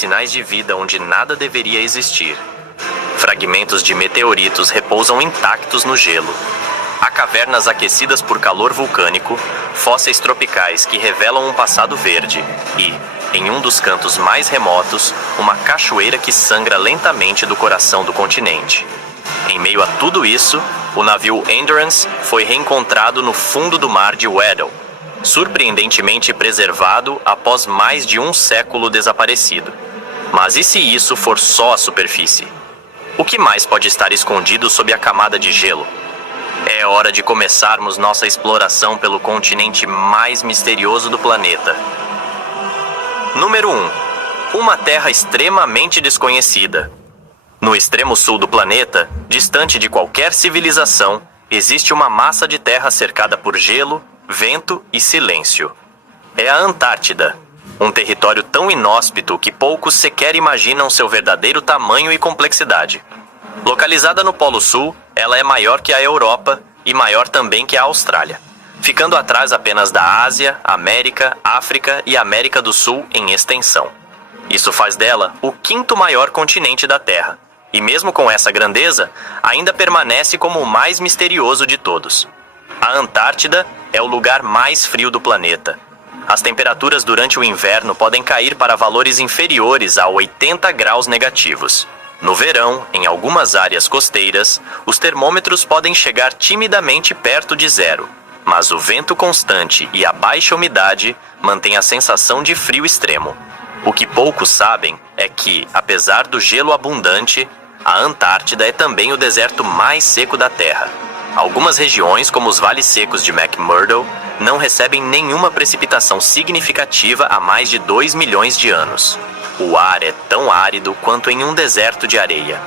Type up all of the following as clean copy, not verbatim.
sinais de vida onde nada deveria existir. Fragmentos de meteoritos repousam intactos no gelo. Há cavernas aquecidas por calor vulcânico, fósseis tropicais que revelam um passado verde e, em um dos cantos mais remotos, uma cachoeira que sangra lentamente do coração do continente. Em meio a tudo isso, o navio Endurance foi reencontrado no fundo do mar de Weddell, surpreendentemente preservado após mais de um século desaparecido. Mas e se isso for só a superfície? O que mais pode estar escondido sob a camada de gelo? É hora de começarmos nossa exploração pelo continente mais misterioso do planeta. Número 1. Uma terra extremamente desconhecida. No extremo sul do planeta, distante de qualquer civilização, existe uma massa de terra cercada por gelo, vento e silêncio. É a Antártida, um território tão inóspito que poucos sequer imaginam seu verdadeiro tamanho e complexidade. Localizada no Polo Sul, ela é maior que a Europa e maior também que a Austrália, ficando atrás apenas da Ásia, América, África e América do Sul em extensão. Isso faz dela o quinto maior continente da Terra, e mesmo com essa grandeza, ainda permanece como o mais misterioso de todos. A Antártida é o lugar mais frio do planeta. As temperaturas durante o inverno podem cair para valores inferiores a 80 graus negativos. No verão, em algumas áreas costeiras, os termômetros podem chegar timidamente perto de zero, mas o vento constante e a baixa umidade mantêm a sensação de frio extremo. O que poucos sabem é que, apesar do gelo abundante, a Antártida é também o deserto mais seco da Terra. Algumas regiões, como os vales secos de McMurdo, não recebem nenhuma precipitação significativa há mais de 2 milhões de anos. O ar é tão árido quanto em um deserto de areia.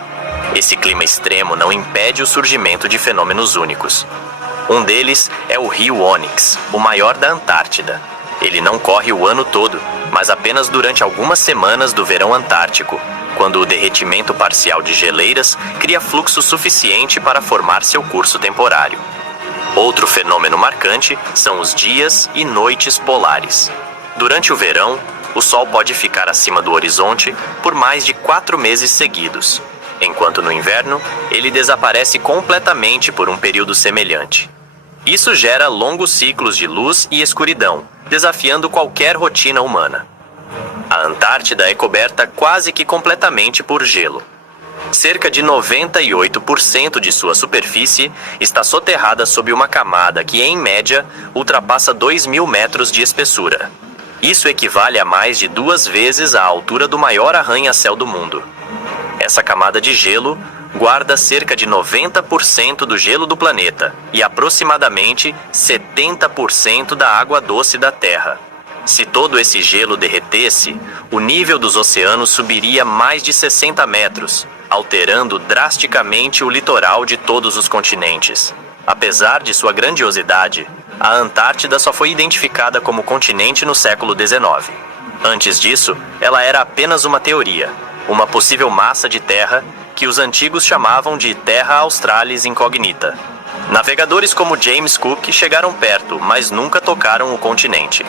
Esse clima extremo não impede o surgimento de fenômenos únicos. Um deles é o rio Onyx, o maior da Antártida. Ele não corre o ano todo, mas apenas durante algumas semanas do verão antártico, quando o derretimento parcial de geleiras cria fluxo suficiente para formar seu curso temporário. Outro fenômeno marcante são os dias e noites polares. Durante o verão, o Sol pode ficar acima do horizonte por mais de 4 meses seguidos, enquanto no inverno ele desaparece completamente por um período semelhante. Isso gera longos ciclos de luz e escuridão, desafiando qualquer rotina humana. A Antártida é coberta quase que completamente por gelo. Cerca de 98% de sua superfície está soterrada sob uma camada que, em média, ultrapassa 2.000 metros de espessura. Isso equivale a mais de 2 vezes a altura do maior arranha-céu do mundo. Essa camada de gelo guarda cerca de 90% do gelo do planeta e aproximadamente 70% da água doce da Terra. Se todo esse gelo derretesse, o nível dos oceanos subiria mais de 60 metros, alterando drasticamente o litoral de todos os continentes. Apesar de sua grandiosidade, a Antártida só foi identificada como continente no século XIX. Antes disso, ela era apenas uma teoria, uma possível massa de terra que os antigos chamavam de Terra Australis Incognita. Navegadores como James Cook chegaram perto, mas nunca tocaram o continente.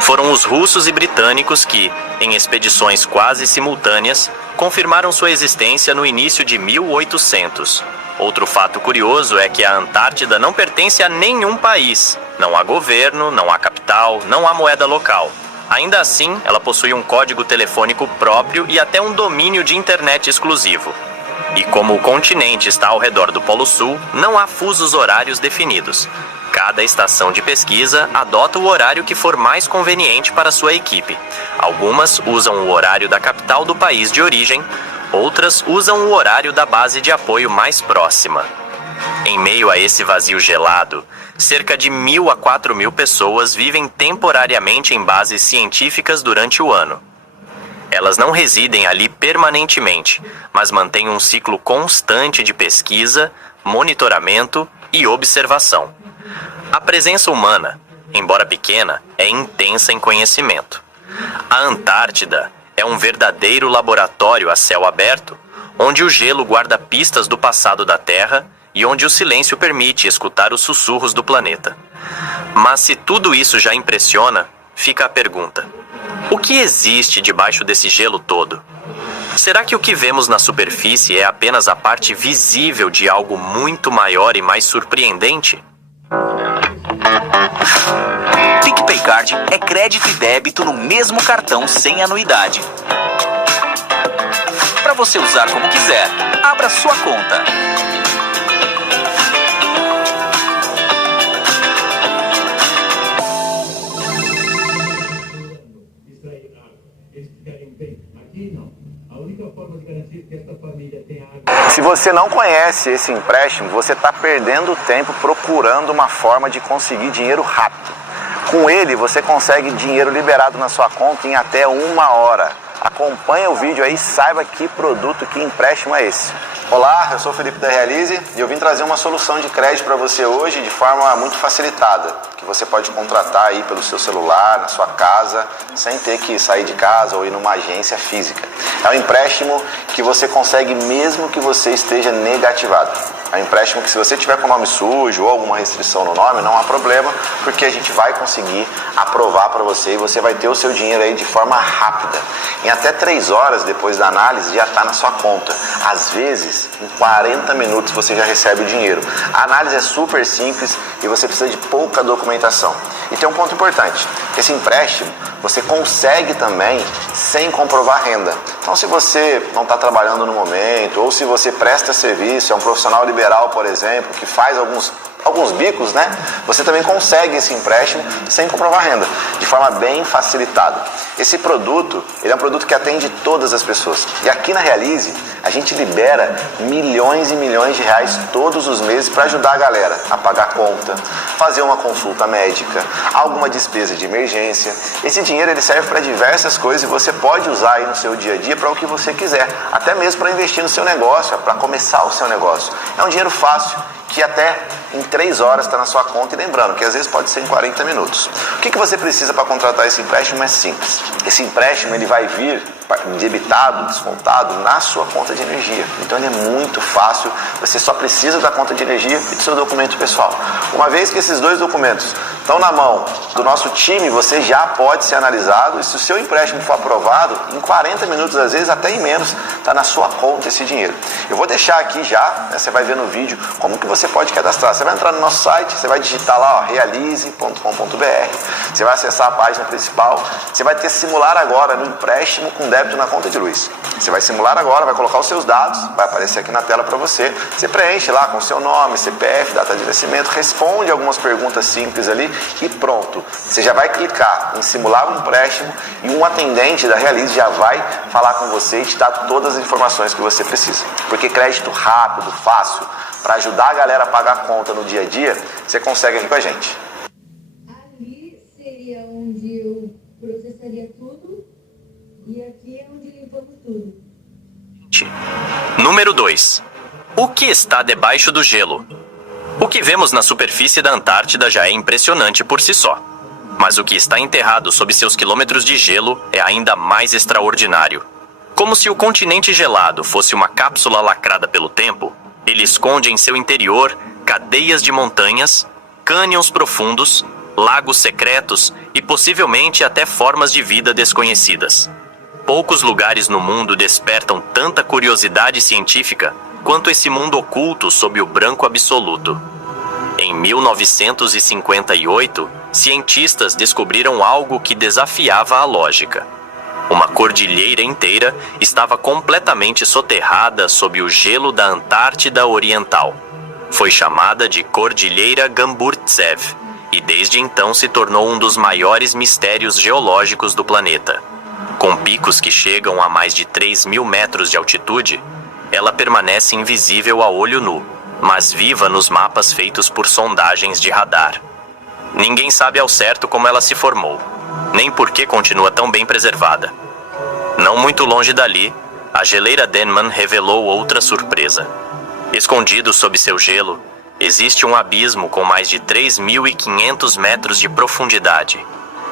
Foram os russos e britânicos que, em expedições quase simultâneas, confirmaram sua existência no início de 1800. Outro fato curioso é que a Antártida não pertence a nenhum país. Não há governo, não há capital, não há moeda local. Ainda assim, ela possui um código telefônico próprio e até um domínio de internet exclusivo. E como o continente está ao redor do Polo Sul, não há fusos horários definidos. Cada estação de pesquisa adota o horário que for mais conveniente para sua equipe. Algumas usam o horário da capital do país de origem, outras usam o horário da base de apoio mais próxima. Em meio a esse vazio gelado, cerca de 1.000 a 4.000 pessoas vivem temporariamente em bases científicas durante o ano. Elas não residem ali permanentemente, mas mantêm um ciclo constante de pesquisa, monitoramento e observação. A presença humana, embora pequena, é intensa em conhecimento. A Antártida é um verdadeiro laboratório a céu aberto, onde o gelo guarda pistas do passado da Terra e onde o silêncio permite escutar os sussurros do planeta. Mas se tudo isso já impressiona, fica a pergunta: O que existe debaixo desse gelo todo? Será que o que vemos na superfície é apenas a parte visível de algo muito maior e mais surpreendente? PicPay Card é crédito e débito no mesmo cartão sem anuidade. Para você usar como quiser, abra sua conta. Se você não conhece esse empréstimo, você está perdendo tempo procurando uma forma de conseguir dinheiro rápido. Com ele, você consegue dinheiro liberado na sua conta em até 1 hora. Acompanha o vídeo aí e saiba que produto, que empréstimo é esse. Olá, eu sou o Felipe da Realize e eu vim trazer uma solução de crédito para você hoje de forma muito facilitada, que você pode contratar aí pelo seu celular, na sua casa, sem ter que sair de casa ou ir numa agência física. É um empréstimo que você consegue mesmo que você esteja negativado. É um empréstimo que, se você tiver com o nome sujo ou alguma restrição no nome, não há problema, porque a gente vai conseguir aprovar para você e você vai ter o seu dinheiro aí de forma rápida. Em até 3 horas depois da análise já está na sua conta. Às vezes, em 40 minutos você já recebe o dinheiro. A análise é super simples e você precisa de pouca documentação. E tem um ponto importante: esse empréstimo você consegue também sem comprovar renda. Então, se você não está trabalhando no momento, ou se você presta serviço, é um profissional liberal, por exemplo, que faz alguns bicos, né? Você também consegue esse empréstimo sem comprovar renda, de forma bem facilitada. Esse produto, ele é um produto que atende todas as pessoas. E aqui na Realize, a gente libera milhões e milhões de reais todos os meses para ajudar a galera a pagar a conta, fazer uma consulta médica, alguma despesa de emergência. Esse dinheiro ele serve para diversas coisas e você pode usar aí no seu dia a dia para o que você quiser, até mesmo para investir no seu negócio, para começar o seu negócio. É um dinheiro fácil, que até em 3 horas está na sua conta, e lembrando que às vezes pode ser em 40 minutos. O que você precisa para contratar esse empréstimo é simples. Esse empréstimo ele vai vir debitado, descontado na sua conta de energia. Então ele é muito fácil, você só precisa da conta de energia e do seu documento pessoal. Uma vez que esses 2 documentos estão na mão do nosso time, você já pode ser analisado, e se o seu empréstimo for aprovado, em 40 minutos, às vezes até em menos, está na sua conta esse dinheiro. Eu vou deixar aqui já, né, você vai ver no vídeo, como que você pode cadastrar. Você vai entrar no nosso site, você vai digitar lá, realize.com.br, você vai acessar a página principal, você vai ter simular agora no empréstimo com débito na conta de luz. Você vai simular agora, vai colocar os seus dados, vai aparecer aqui na tela para você. Você preenche lá com o seu nome, CPF, data de nascimento, responde algumas perguntas simples ali e pronto. Você já vai clicar em simular um empréstimo e um atendente da Realize já vai falar com você e te dar todas as informações que você precisa. Porque crédito rápido, fácil, para ajudar a galera a pagar a conta no dia a dia, você consegue aqui com a gente. Ali seria onde eu processaria tudo. E aqui é onde limpamos tudo. Número 2. O que está debaixo do gelo? O que vemos na superfície da Antártida já é impressionante por si só. Mas o que está enterrado sob seus quilômetros de gelo é ainda mais extraordinário. Como se o continente gelado fosse uma cápsula lacrada pelo tempo, ele esconde em seu interior cadeias de montanhas, cânions profundos, lagos secretos e possivelmente até formas de vida desconhecidas. Poucos lugares no mundo despertam tanta curiosidade científica quanto esse mundo oculto sob o branco absoluto. Em 1958, cientistas descobriram algo que desafiava a lógica. Uma cordilheira inteira estava completamente soterrada sob o gelo da Antártida Oriental. Foi chamada de Cordilheira Gamburtsev e desde então se tornou um dos maiores mistérios geológicos do planeta. Com picos que chegam a mais de 3.000 metros de altitude, ela permanece invisível a olho nu, mas viva nos mapas feitos por sondagens de radar. Ninguém sabe ao certo como ela se formou, nem por que continua tão bem preservada. Não muito longe dali, a geleira Denman revelou outra surpresa. Escondido sob seu gelo, existe um abismo com mais de 3.500 metros de profundidade.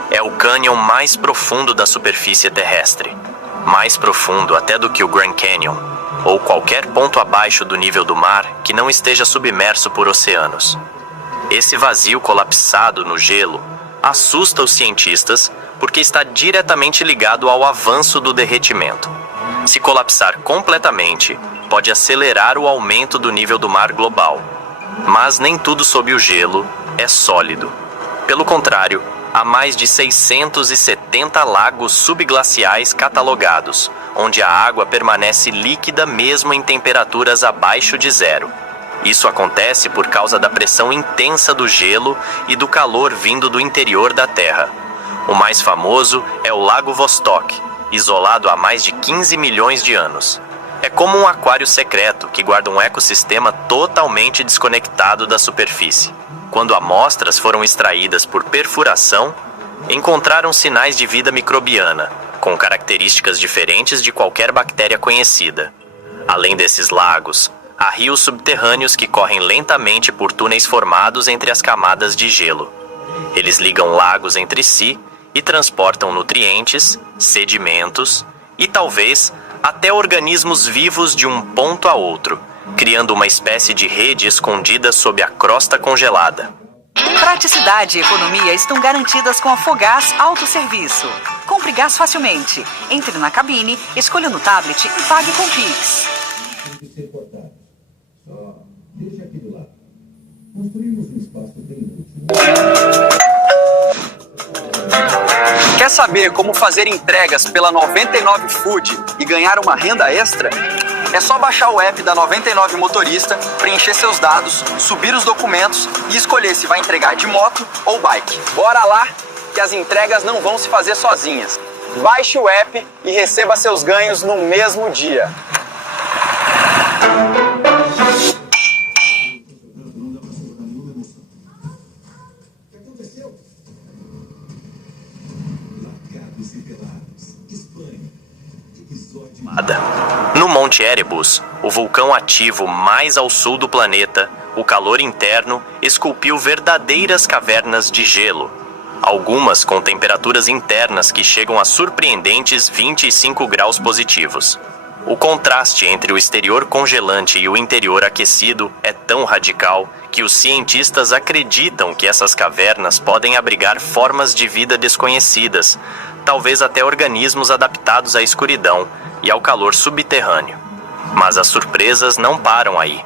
É o cânion mais profundo da superfície terrestre. Mais profundo até do que o Grand Canyon, ou qualquer ponto abaixo do nível do mar que não esteja submerso por oceanos. Esse vazio colapsado no gelo assusta os cientistas porque está diretamente ligado ao avanço do derretimento. Se colapsar completamente, pode acelerar o aumento do nível do mar global. Mas nem tudo sob o gelo é sólido. Pelo contrário, há mais de 670 lagos subglaciais catalogados, onde a água permanece líquida mesmo em temperaturas abaixo de zero. Isso acontece por causa da pressão intensa do gelo e do calor vindo do interior da Terra. O mais famoso é o Lago Vostok, isolado há mais de 15 milhões de anos. É como um aquário secreto que guarda um ecossistema totalmente desconectado da superfície. Quando amostras foram extraídas por perfuração, encontraram sinais de vida microbiana, com características diferentes de qualquer bactéria conhecida. Além desses lagos, há rios subterrâneos que correm lentamente por túneis formados entre as camadas de gelo. Eles ligam lagos entre si e transportam nutrientes, sedimentos e, talvez, até organismos vivos de um ponto a outro, criando uma espécie de rede escondida sob a crosta congelada. Praticidade e economia estão garantidas com a Fogás Autosserviço. Compre gás facilmente. Entre na cabine, escolha no tablet e pague com Pix. Tem que ser cortado. Só deixa aqui do lado. Construímos um espaço bem útil. Quer saber como fazer entregas pela 99 Food e ganhar uma renda extra? É só baixar o app da 99 Motorista, preencher seus dados, subir os documentos e escolher se vai entregar de moto ou bike. Bora lá, que as entregas não vão se fazer sozinhas. Baixe o app e receba seus ganhos no mesmo dia. No Monte Erebus, o vulcão ativo mais ao sul do planeta, o calor interno esculpiu verdadeiras cavernas de gelo, algumas com temperaturas internas que chegam a surpreendentes 25 graus positivos. O contraste entre o exterior congelante e o interior aquecido é tão radical que os cientistas acreditam que essas cavernas podem abrigar formas de vida desconhecidas, talvez até organismos adaptados à escuridão e ao calor subterrâneo. Mas as surpresas não param aí.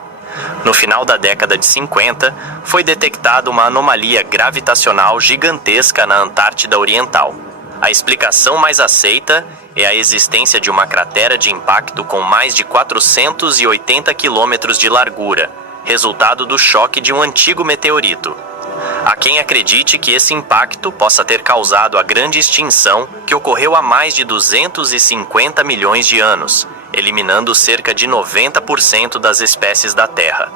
No final da década de 50, foi detectada uma anomalia gravitacional gigantesca na Antártida Oriental. A explicação mais aceita é a existência de uma cratera de impacto com mais de 480 quilômetros de largura, resultado do choque de um antigo meteorito. Há quem acredite que esse impacto possa ter causado a grande extinção que ocorreu há mais de 250 milhões de anos, eliminando cerca de 90% das espécies da Terra.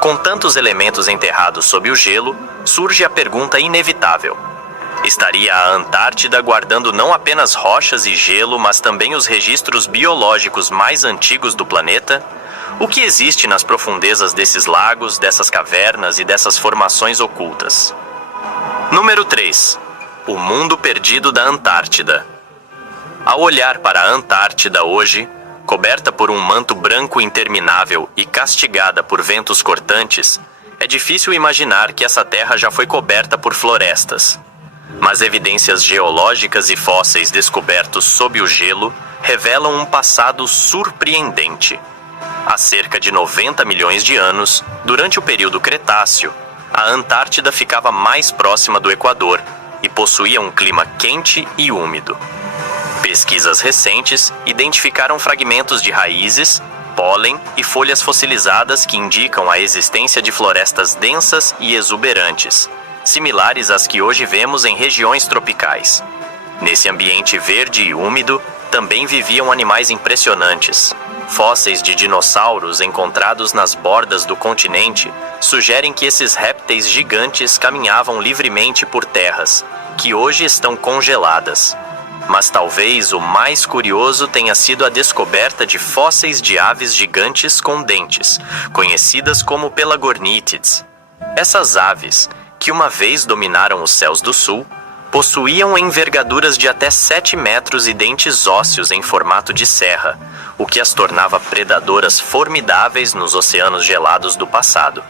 Com tantos elementos enterrados sob o gelo, surge a pergunta inevitável: estaria a Antártida guardando não apenas rochas e gelo, mas também os registros biológicos mais antigos do planeta? O que existe nas profundezas desses lagos, dessas cavernas e dessas formações ocultas? Número 3. O mundo perdido da Antártida. Ao olhar para a Antártida hoje, coberta por um manto branco interminável e castigada por ventos cortantes, é difícil imaginar que essa terra já foi coberta por florestas. Mas evidências geológicas e fósseis descobertos sob o gelo revelam um passado surpreendente. Há cerca de 90 milhões de anos, durante o período Cretáceo, a Antártida ficava mais próxima do Equador e possuía um clima quente e úmido. Pesquisas recentes identificaram fragmentos de raízes, pólen e folhas fossilizadas que indicam a existência de florestas densas e exuberantes, similares às que hoje vemos em regiões tropicais. Nesse ambiente verde e úmido, também viviam animais impressionantes. Fósseis de dinossauros encontrados nas bordas do continente sugerem que esses répteis gigantes caminhavam livremente por terras, que hoje estão congeladas. Mas talvez o mais curioso tenha sido a descoberta de fósseis de aves gigantes com dentes, conhecidas como pelagornítides. Essas aves, que uma vez dominaram os céus do sul, possuíam envergaduras de até 7 metros e dentes ósseos em formato de serra, o que as tornava predadoras formidáveis nos oceanos gelados do passado.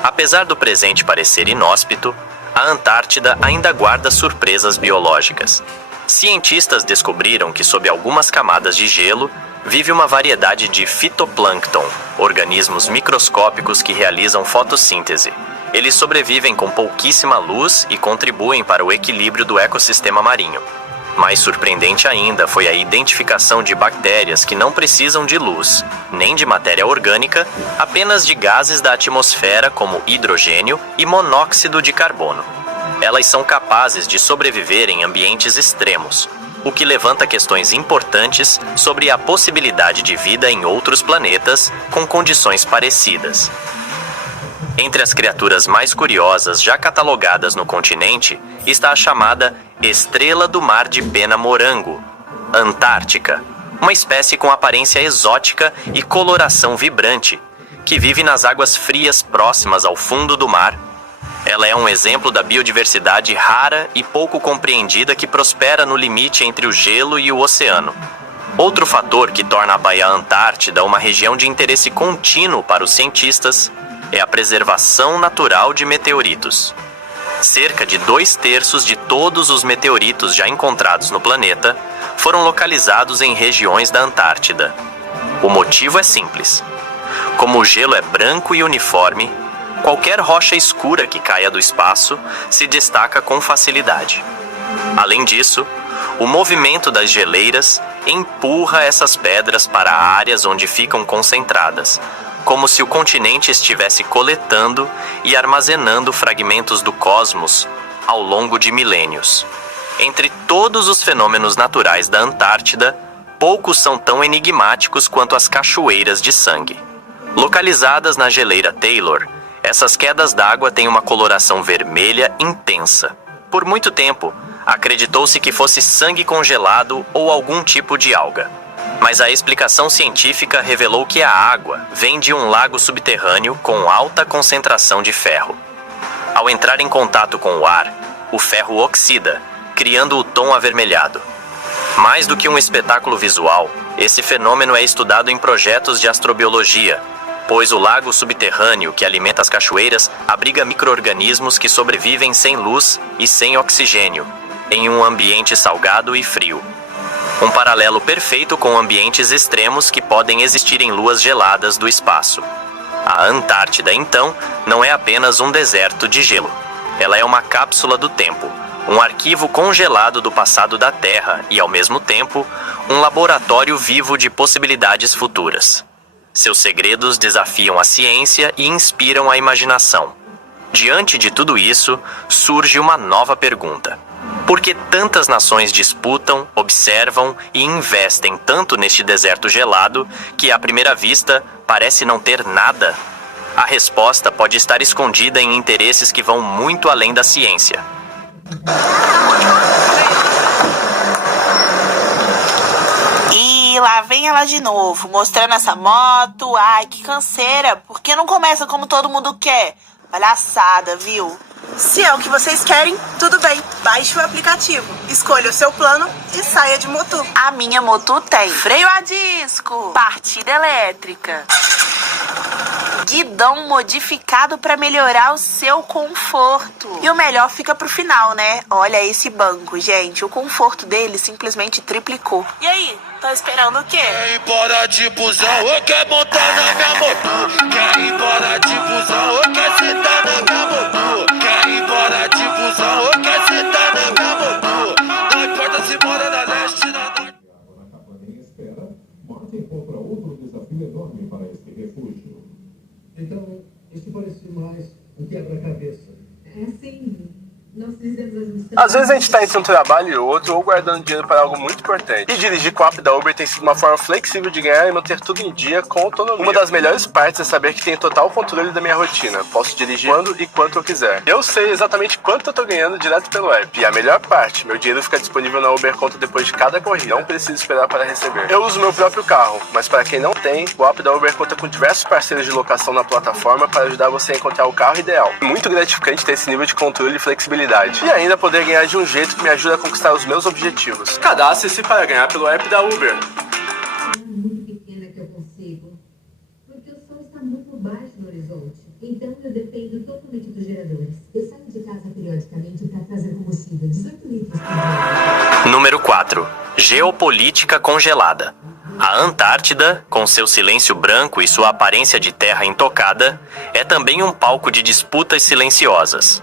Apesar do presente parecer inóspito, a Antártida ainda guarda surpresas biológicas. Cientistas descobriram que sob algumas camadas de gelo vive uma variedade de fitoplâncton, organismos microscópicos que realizam fotossíntese. Eles sobrevivem com pouquíssima luz e contribuem para o equilíbrio do ecossistema marinho. Mais surpreendente ainda foi a identificação de bactérias que não precisam de luz, nem de matéria orgânica, apenas de gases da atmosfera como hidrogênio e monóxido de carbono. Elas são capazes de sobreviver em ambientes extremos, o que levanta questões importantes sobre a possibilidade de vida em outros planetas com condições parecidas. Entre as criaturas mais curiosas já catalogadas no continente está a chamada estrela do mar de pena morango, Antártica, uma espécie com aparência exótica e coloração vibrante, que vive nas águas frias próximas ao fundo do mar. Ela é um exemplo da biodiversidade rara e pouco compreendida que prospera no limite entre o gelo e o oceano. Outro fator que torna a Baía Antártida uma região de interesse contínuo para os cientistas é a preservação natural de meteoritos. Cerca de 2/3 de todos os meteoritos já encontrados no planeta foram localizados em regiões da Antártida. O motivo é simples. Como o gelo é branco e uniforme, qualquer rocha escura que caia do espaço se destaca com facilidade. Além disso, o movimento das geleiras empurra essas pedras para áreas onde ficam concentradas, como se o continente estivesse coletando e armazenando fragmentos do cosmos ao longo de milênios. Entre todos os fenômenos naturais da Antártida, poucos são tão enigmáticos quanto as cachoeiras de sangue. Localizadas na geleira Taylor, essas quedas d'água têm uma coloração vermelha intensa. Por muito tempo, acreditou-se que fosse sangue congelado ou algum tipo de alga. Mas a explicação científica revelou que a água vem de um lago subterrâneo com alta concentração de ferro. Ao entrar em contato com o ar, o ferro oxida, criando o tom avermelhado. Mais do que um espetáculo visual, esse fenômeno é estudado em projetos de astrobiologia, pois o lago subterrâneo que alimenta as cachoeiras abriga micro-organismos que sobrevivem sem luz e sem oxigênio, em um ambiente salgado e frio. Um paralelo perfeito com ambientes extremos que podem existir em luas geladas do espaço. A Antártida, então, não é apenas um deserto de gelo. Ela é uma cápsula do tempo, um arquivo congelado do passado da Terra e, ao mesmo tempo, um laboratório vivo de possibilidades futuras. Seus segredos desafiam a ciência e inspiram a imaginação. Diante de tudo isso, surge uma nova pergunta. Por que tantas nações disputam, observam e investem tanto neste deserto gelado que, à primeira vista, parece não ter nada? A resposta pode estar escondida em interesses que vão muito além da ciência. E lá vem ela de novo, mostrando essa moto. Ai, que canseira. Por que não começa como todo mundo quer? Palhaçada, viu? Se é o que vocês querem, tudo bem. Baixe o aplicativo, escolha o seu plano e saia de moto. A minha moto tem freio a disco, partida elétrica, guidão modificado para melhorar o seu conforto. E o melhor fica pro final, né? Olha esse banco, gente. O conforto dele simplesmente triplicou. E aí, tá esperando o quê? Quer ir embora de busão ou quer montar na minha moto? Quer ir embora de busão ou quer sentar na minha moto? Quer ir embora de busão ou quer sentar na minha moto? Não importa se mora na leste, na norte. Agora acabando em espera, Martin encontra outro desafio enorme para este refúgio. Então, isso parece mais um quebra-cabeça. É assim, nós fizemos as missões... Às vezes a gente está entre um trabalho e outro ou guardando dinheiro para algo muito importante. E dirigir com a app da Uber tem sido uma forma flexível de ganhar e manter tudo em dia com autonomia. Uma das melhores partes é saber que tenho total controle da minha rotina. Posso dirigir quando e quanto eu quiser. Eu sei exatamente quanto eu tô ganhando direto pelo app. E a melhor parte, meu dinheiro fica disponível na Uber Conta depois de cada corrida. Não preciso esperar para receber. Eu uso meu próprio carro, mas para quem não tem, o app da Uber conta com diversos parceiros de locação na plataforma para ajudar você a encontrar o carro ideal. É muito gratificante ter esse nível de controle e flexibilidade. E ainda poder ganhar de um jeito que me ajuda a conquistar os meus objetivos. Cadastre-se para ganhar pelo app da Uber. Muito pequena que eu consigo, porque o sol está muito baixo. baixo no horizonte. Então eu dependo totalmente dos geradores. Eu saio de casa periodicamente para trazer combustível, 18 litros por dia. Número 4. Geopolítica congelada. A Antártida, com seu silêncio branco e sua aparência de terra intocada, é também um palco de disputas silenciosas.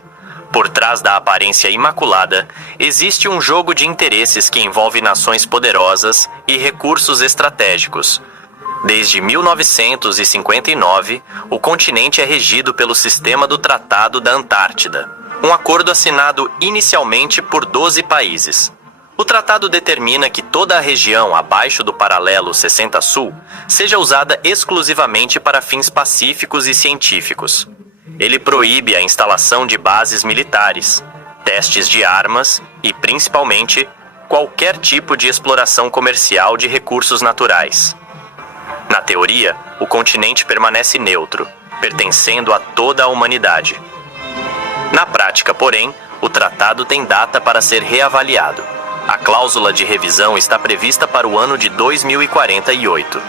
Por trás da aparência imaculada, existe um jogo de interesses que envolve nações poderosas e recursos estratégicos. Desde 1959, o continente é regido pelo sistema do Tratado da Antártida, um acordo assinado inicialmente por 12 países. O tratado determina que toda a região abaixo do paralelo 60 Sul seja usada exclusivamente para fins pacíficos e científicos. Ele proíbe a instalação de bases militares, testes de armas e, principalmente, qualquer tipo de exploração comercial de recursos naturais. Na teoria, o continente permanece neutro, pertencendo a toda a humanidade. Na prática, porém, o tratado tem data para ser reavaliado. A cláusula de revisão está prevista para o ano de 2048.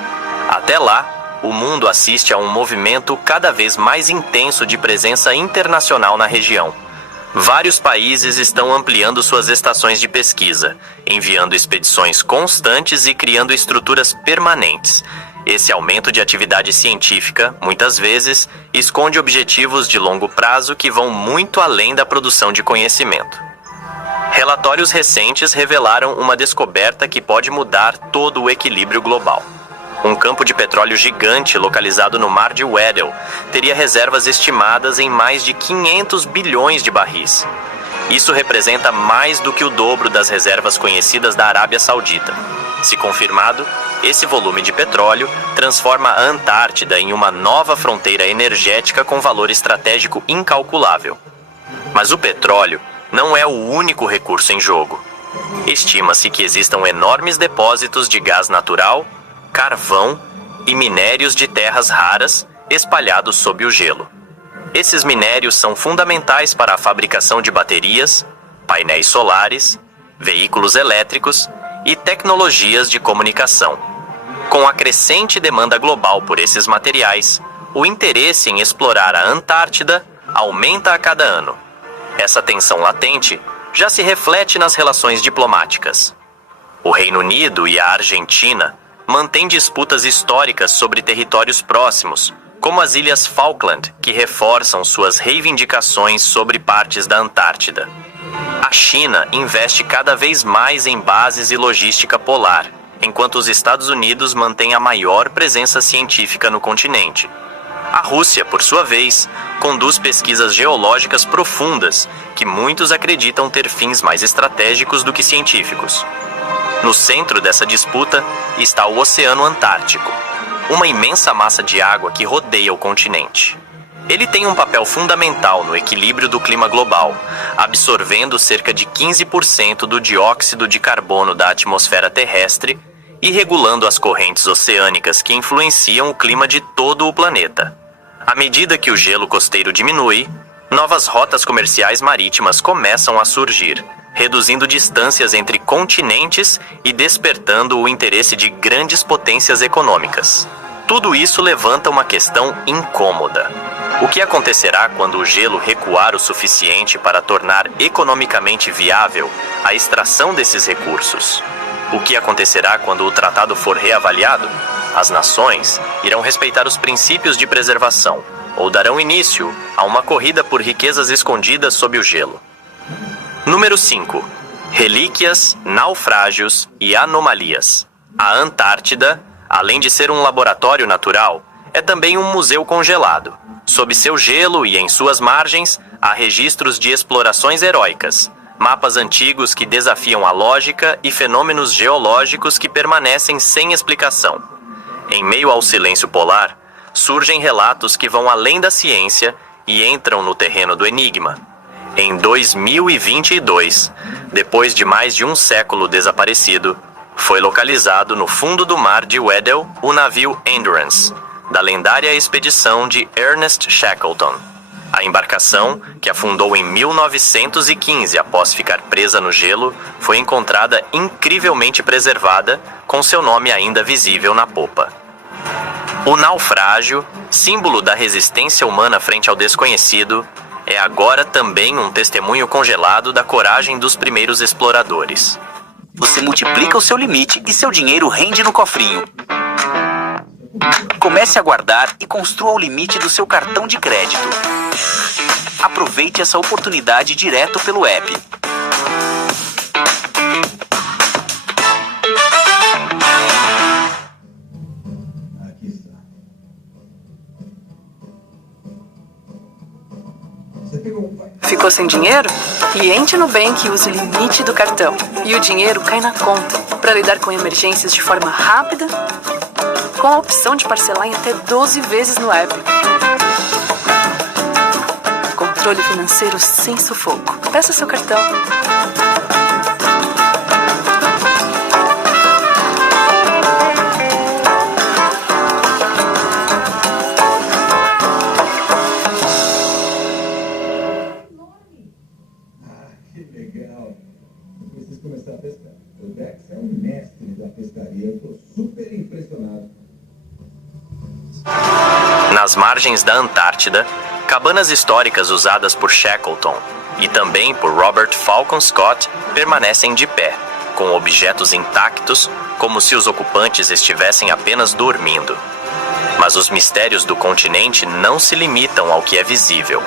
Até lá, o mundo assiste a um movimento cada vez mais intenso de presença internacional na região. Vários países estão ampliando suas estações de pesquisa, enviando expedições constantes e criando estruturas permanentes. Esse aumento de atividade científica, muitas vezes, esconde objetivos de longo prazo que vão muito além da produção de conhecimento. Relatórios recentes revelaram uma descoberta que pode mudar todo o equilíbrio global. Um campo de petróleo gigante localizado no Mar de Weddell teria reservas estimadas em mais de 500 bilhões de barris. Isso representa mais do que o dobro das reservas conhecidas da Arábia Saudita. Se confirmado, esse volume de petróleo transforma a Antártida em uma nova fronteira energética com valor estratégico incalculável. Mas o petróleo não é o único recurso em jogo. Estima-se que existam enormes depósitos de gás natural, carvão e minérios de terras raras espalhados sob o gelo. Esses minérios são fundamentais para a fabricação de baterias, painéis solares, veículos elétricos e tecnologias de comunicação. Com a crescente demanda global por esses materiais, o interesse em explorar a Antártida aumenta a cada ano. Essa tensão latente já se reflete nas relações diplomáticas. O Reino Unido e a Argentina mantêm disputas históricas sobre territórios próximos, como as Ilhas Falkland, que reforçam suas reivindicações sobre partes da Antártida. A China investe cada vez mais em bases e logística polar, enquanto os Estados Unidos mantêm a maior presença científica no continente. A Rússia, por sua vez, conduz pesquisas geológicas profundas que muitos acreditam ter fins mais estratégicos do que científicos. No centro dessa disputa está o Oceano Antártico, uma imensa massa de água que rodeia o continente. Ele tem um papel fundamental no equilíbrio do clima global, absorvendo cerca de 15% do dióxido de carbono da atmosfera terrestre e regulando as correntes oceânicas que influenciam o clima de todo o planeta. À medida que o gelo costeiro diminui, novas rotas comerciais marítimas começam a surgir, reduzindo distâncias entre continentes e despertando o interesse de grandes potências econômicas. Tudo isso levanta uma questão incômoda. O que acontecerá quando o gelo recuar o suficiente para tornar economicamente viável a extração desses recursos? O que acontecerá quando o tratado for reavaliado? As nações irão respeitar os princípios de preservação ou darão início a uma corrida por riquezas escondidas sob o gelo. Número 5. Relíquias, naufrágios e anomalias. A Antártida, além de ser um laboratório natural, é também um museu congelado. Sob seu gelo e em suas margens, há registros de explorações heróicas, mapas antigos que desafiam a lógica e fenômenos geológicos que permanecem sem explicação. Em meio ao silêncio polar, surgem relatos que vão além da ciência e entram no terreno do enigma. Em 2022, depois de mais de um século desaparecido, foi localizado no fundo do mar de Weddell o navio Endurance, da lendária expedição de Ernest Shackleton. A embarcação, que afundou em 1915 após ficar presa no gelo, foi encontrada incrivelmente preservada, com seu nome ainda visível na popa. O naufrágio, símbolo da resistência humana frente ao desconhecido, é agora também um testemunho congelado da coragem dos primeiros exploradores. Você multiplica o seu limite e seu dinheiro rende no cofrinho. Comece a guardar e construa o limite do seu cartão de crédito. Aproveite essa oportunidade direto pelo app. Aqui está. Você pegou um... Ficou sem dinheiro? E entre no Bank e use o limite do cartão. E o dinheiro cai na conta para lidar com emergências de forma rápida, com a opção de parcelar em até 12 vezes no app. Controle financeiro sem sufoco. Peça seu cartão. Que legal. Eu preciso começar a pescar. O Dex é um mestre da pescaria. Eu tô super impressionado. Nas margens da Antártida, cabanas históricas usadas por Shackleton e também por Robert Falcon Scott permanecem de pé, com objetos intactos, como se os ocupantes estivessem apenas dormindo. Mas os mistérios do continente não se limitam ao que é visível.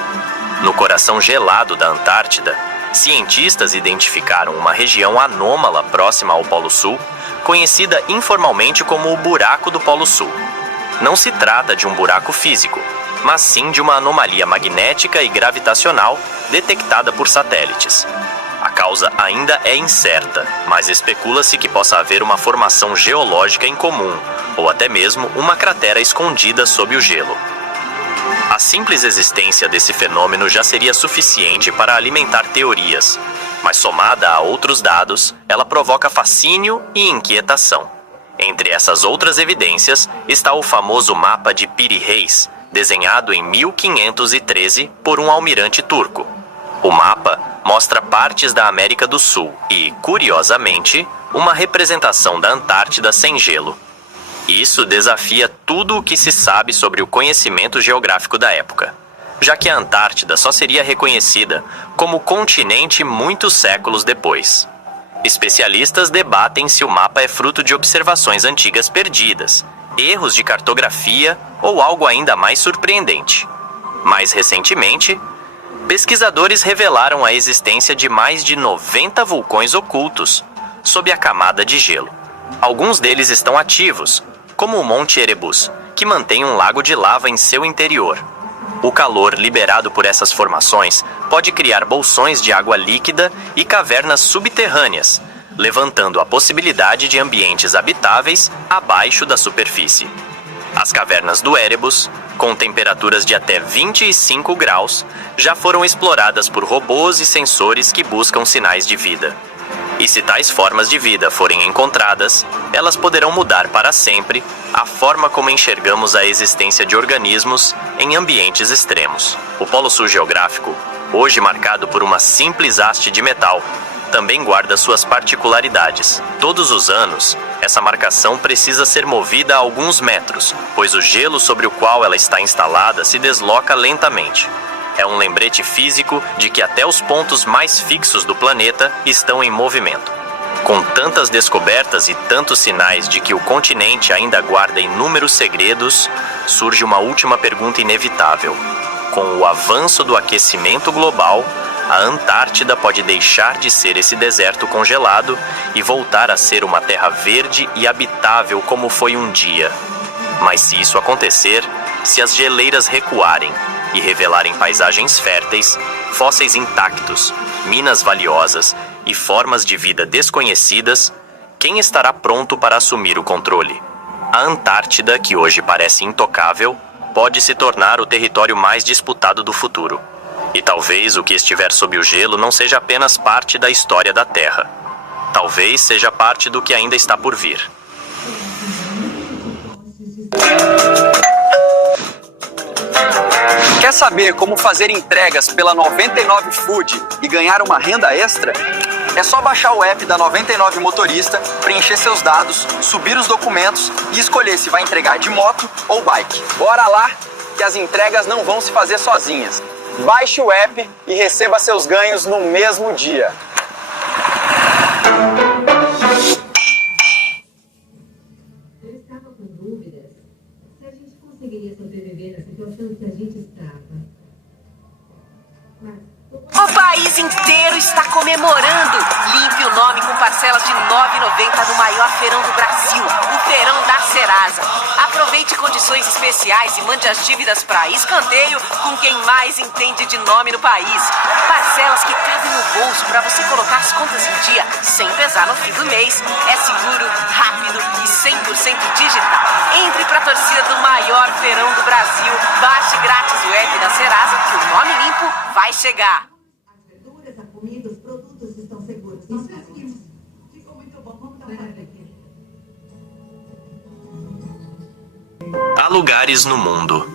No coração gelado da Antártida, cientistas identificaram uma região anômala próxima ao Polo Sul, conhecida informalmente como o Buraco do Polo Sul. Não se trata de um buraco físico, mas sim de uma anomalia magnética e gravitacional detectada por satélites. A causa ainda é incerta, mas especula-se que possa haver uma formação geológica em comum, ou até mesmo uma cratera escondida sob o gelo. A simples existência desse fenômeno já seria suficiente para alimentar teorias, mas somada a outros dados, ela provoca fascínio e inquietação. Entre essas outras evidências está o famoso mapa de Piri Reis, desenhado em 1513 por um almirante turco. O mapa mostra partes da América do Sul e, curiosamente, uma representação da Antártida sem gelo. Isso desafia tudo o que se sabe sobre o conhecimento geográfico da época, já que a Antártida só seria reconhecida como continente muitos séculos depois. Especialistas debatem se o mapa é fruto de observações antigas perdidas, erros de cartografia ou algo ainda mais surpreendente. Mais recentemente, pesquisadores revelaram a existência de mais de 90 vulcões ocultos sob a camada de gelo. Alguns deles estão ativos, como o Monte Erebus, que mantém um lago de lava em seu interior. O calor liberado por essas formações pode criar bolsões de água líquida e cavernas subterrâneas, levantando a possibilidade de ambientes habitáveis abaixo da superfície. As cavernas do Erebus, com temperaturas de até 25 graus, já foram exploradas por robôs e sensores que buscam sinais de vida. E se tais formas de vida forem encontradas, elas poderão mudar para sempre a forma como enxergamos a existência de organismos em ambientes extremos. O Polo Sul geográfico, hoje marcado por uma simples haste de metal, também guarda suas particularidades. Todos os anos, essa marcação precisa ser movida a alguns metros, pois o gelo sobre o qual ela está instalada se desloca lentamente. É um lembrete físico de que até os pontos mais fixos do planeta estão em movimento. Com tantas descobertas e tantos sinais de que o continente ainda guarda inúmeros segredos, surge uma última pergunta inevitável. Com o avanço do aquecimento global, a Antártida pode deixar de ser esse deserto congelado e voltar a ser uma terra verde e habitável como foi um dia. Mas se isso acontecer, se as geleiras recuarem e revelarem paisagens férteis, fósseis intactos, minas valiosas e formas de vida desconhecidas, quem estará pronto para assumir o controle? A Antártida, que hoje parece intocável, pode se tornar o território mais disputado do futuro. E talvez o que estiver sob o gelo não seja apenas parte da história da Terra. Talvez seja parte do que ainda está por vir. Quer saber como fazer entregas pela 99 Food e ganhar uma renda extra? É só baixar o app da 99 Motorista, preencher seus dados, subir os documentos e escolher se vai entregar de moto ou bike. Bora lá, que as entregas não vão se fazer sozinhas. Baixe o app e receba seus ganhos no mesmo dia. Eu estava com dúvidas se a gente conseguiria sobreviver na situação que a gente estava. O país inteiro está comemorando. Limpe o nome com parcelas de R$ 9,90 no maior feirão do Brasil, o Feirão da Serasa. Aproveite condições especiais e mande as dívidas para escanteio com quem mais entende de nome no país. Parcelas que cabem no bolso para você colocar as contas em dia sem pesar no fim do mês. É seguro, rápido e 100% digital. Entre para a torcida do maior feirão do Brasil. Baixe grátis o app da Serasa que o nome limpo vai chegar. A comida, os produtos estão seguros. Nós conseguimos. Ficou muito bom. Vamos dar uma olhada aqui. Há lugares no mundo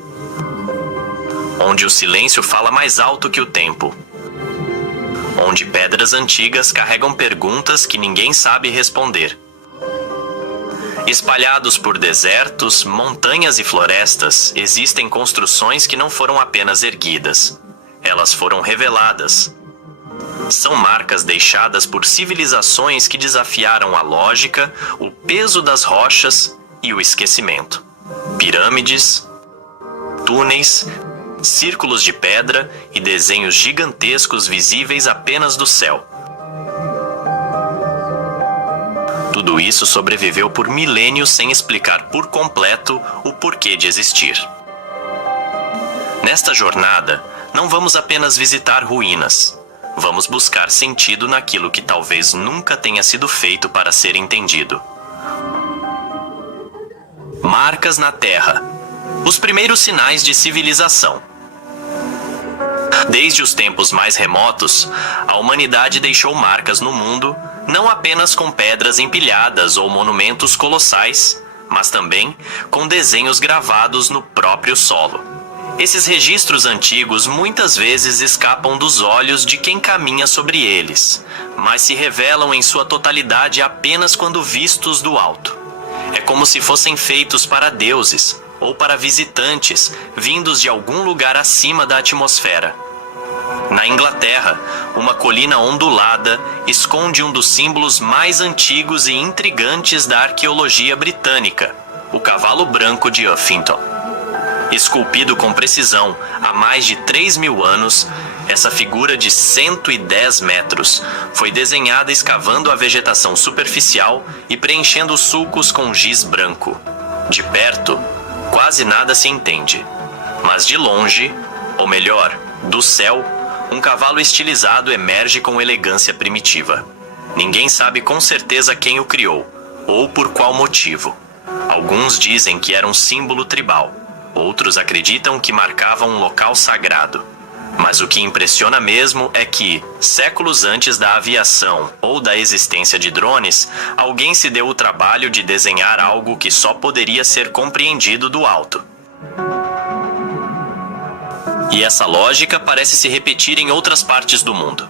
onde o silêncio fala mais alto que o tempo, onde pedras antigas carregam perguntas que ninguém sabe responder. Espalhados por desertos, montanhas e florestas, existem construções que não foram apenas erguidas, elas foram reveladas. São marcas deixadas por civilizações que desafiaram a lógica, o peso das rochas e o esquecimento. Pirâmides, túneis, círculos de pedra e desenhos gigantescos visíveis apenas do céu. Tudo isso sobreviveu por milênios sem explicar por completo o porquê de existir. Nesta jornada, não vamos apenas visitar ruínas. Vamos buscar sentido naquilo que talvez nunca tenha sido feito para ser entendido. Marcas na Terra. Os primeiros sinais de civilização. Desde os tempos mais remotos, a humanidade deixou marcas no mundo, não apenas com pedras empilhadas ou monumentos colossais, mas também com desenhos gravados no próprio solo. Esses registros antigos muitas vezes escapam dos olhos de quem caminha sobre eles, mas se revelam em sua totalidade apenas quando vistos do alto. É como se fossem feitos para deuses ou para visitantes vindos de algum lugar acima da atmosfera. Na Inglaterra, uma colina ondulada esconde um dos símbolos mais antigos e intrigantes da arqueologia britânica, o cavalo branco de Uffington. Esculpido com precisão há mais de 3.000 anos, essa figura de 110 metros foi desenhada escavando a vegetação superficial e preenchendo os sulcos com giz branco. De perto, quase nada se entende, mas de longe, ou melhor, do céu, um cavalo estilizado emerge com elegância primitiva. Ninguém sabe com certeza quem o criou, ou por qual motivo. Alguns dizem que era um símbolo tribal. Outros acreditam que marcava um local sagrado. Mas o que impressiona mesmo é que, séculos antes da aviação ou da existência de drones, alguém se deu o trabalho de desenhar algo que só poderia ser compreendido do alto. E essa lógica parece se repetir em outras partes do mundo.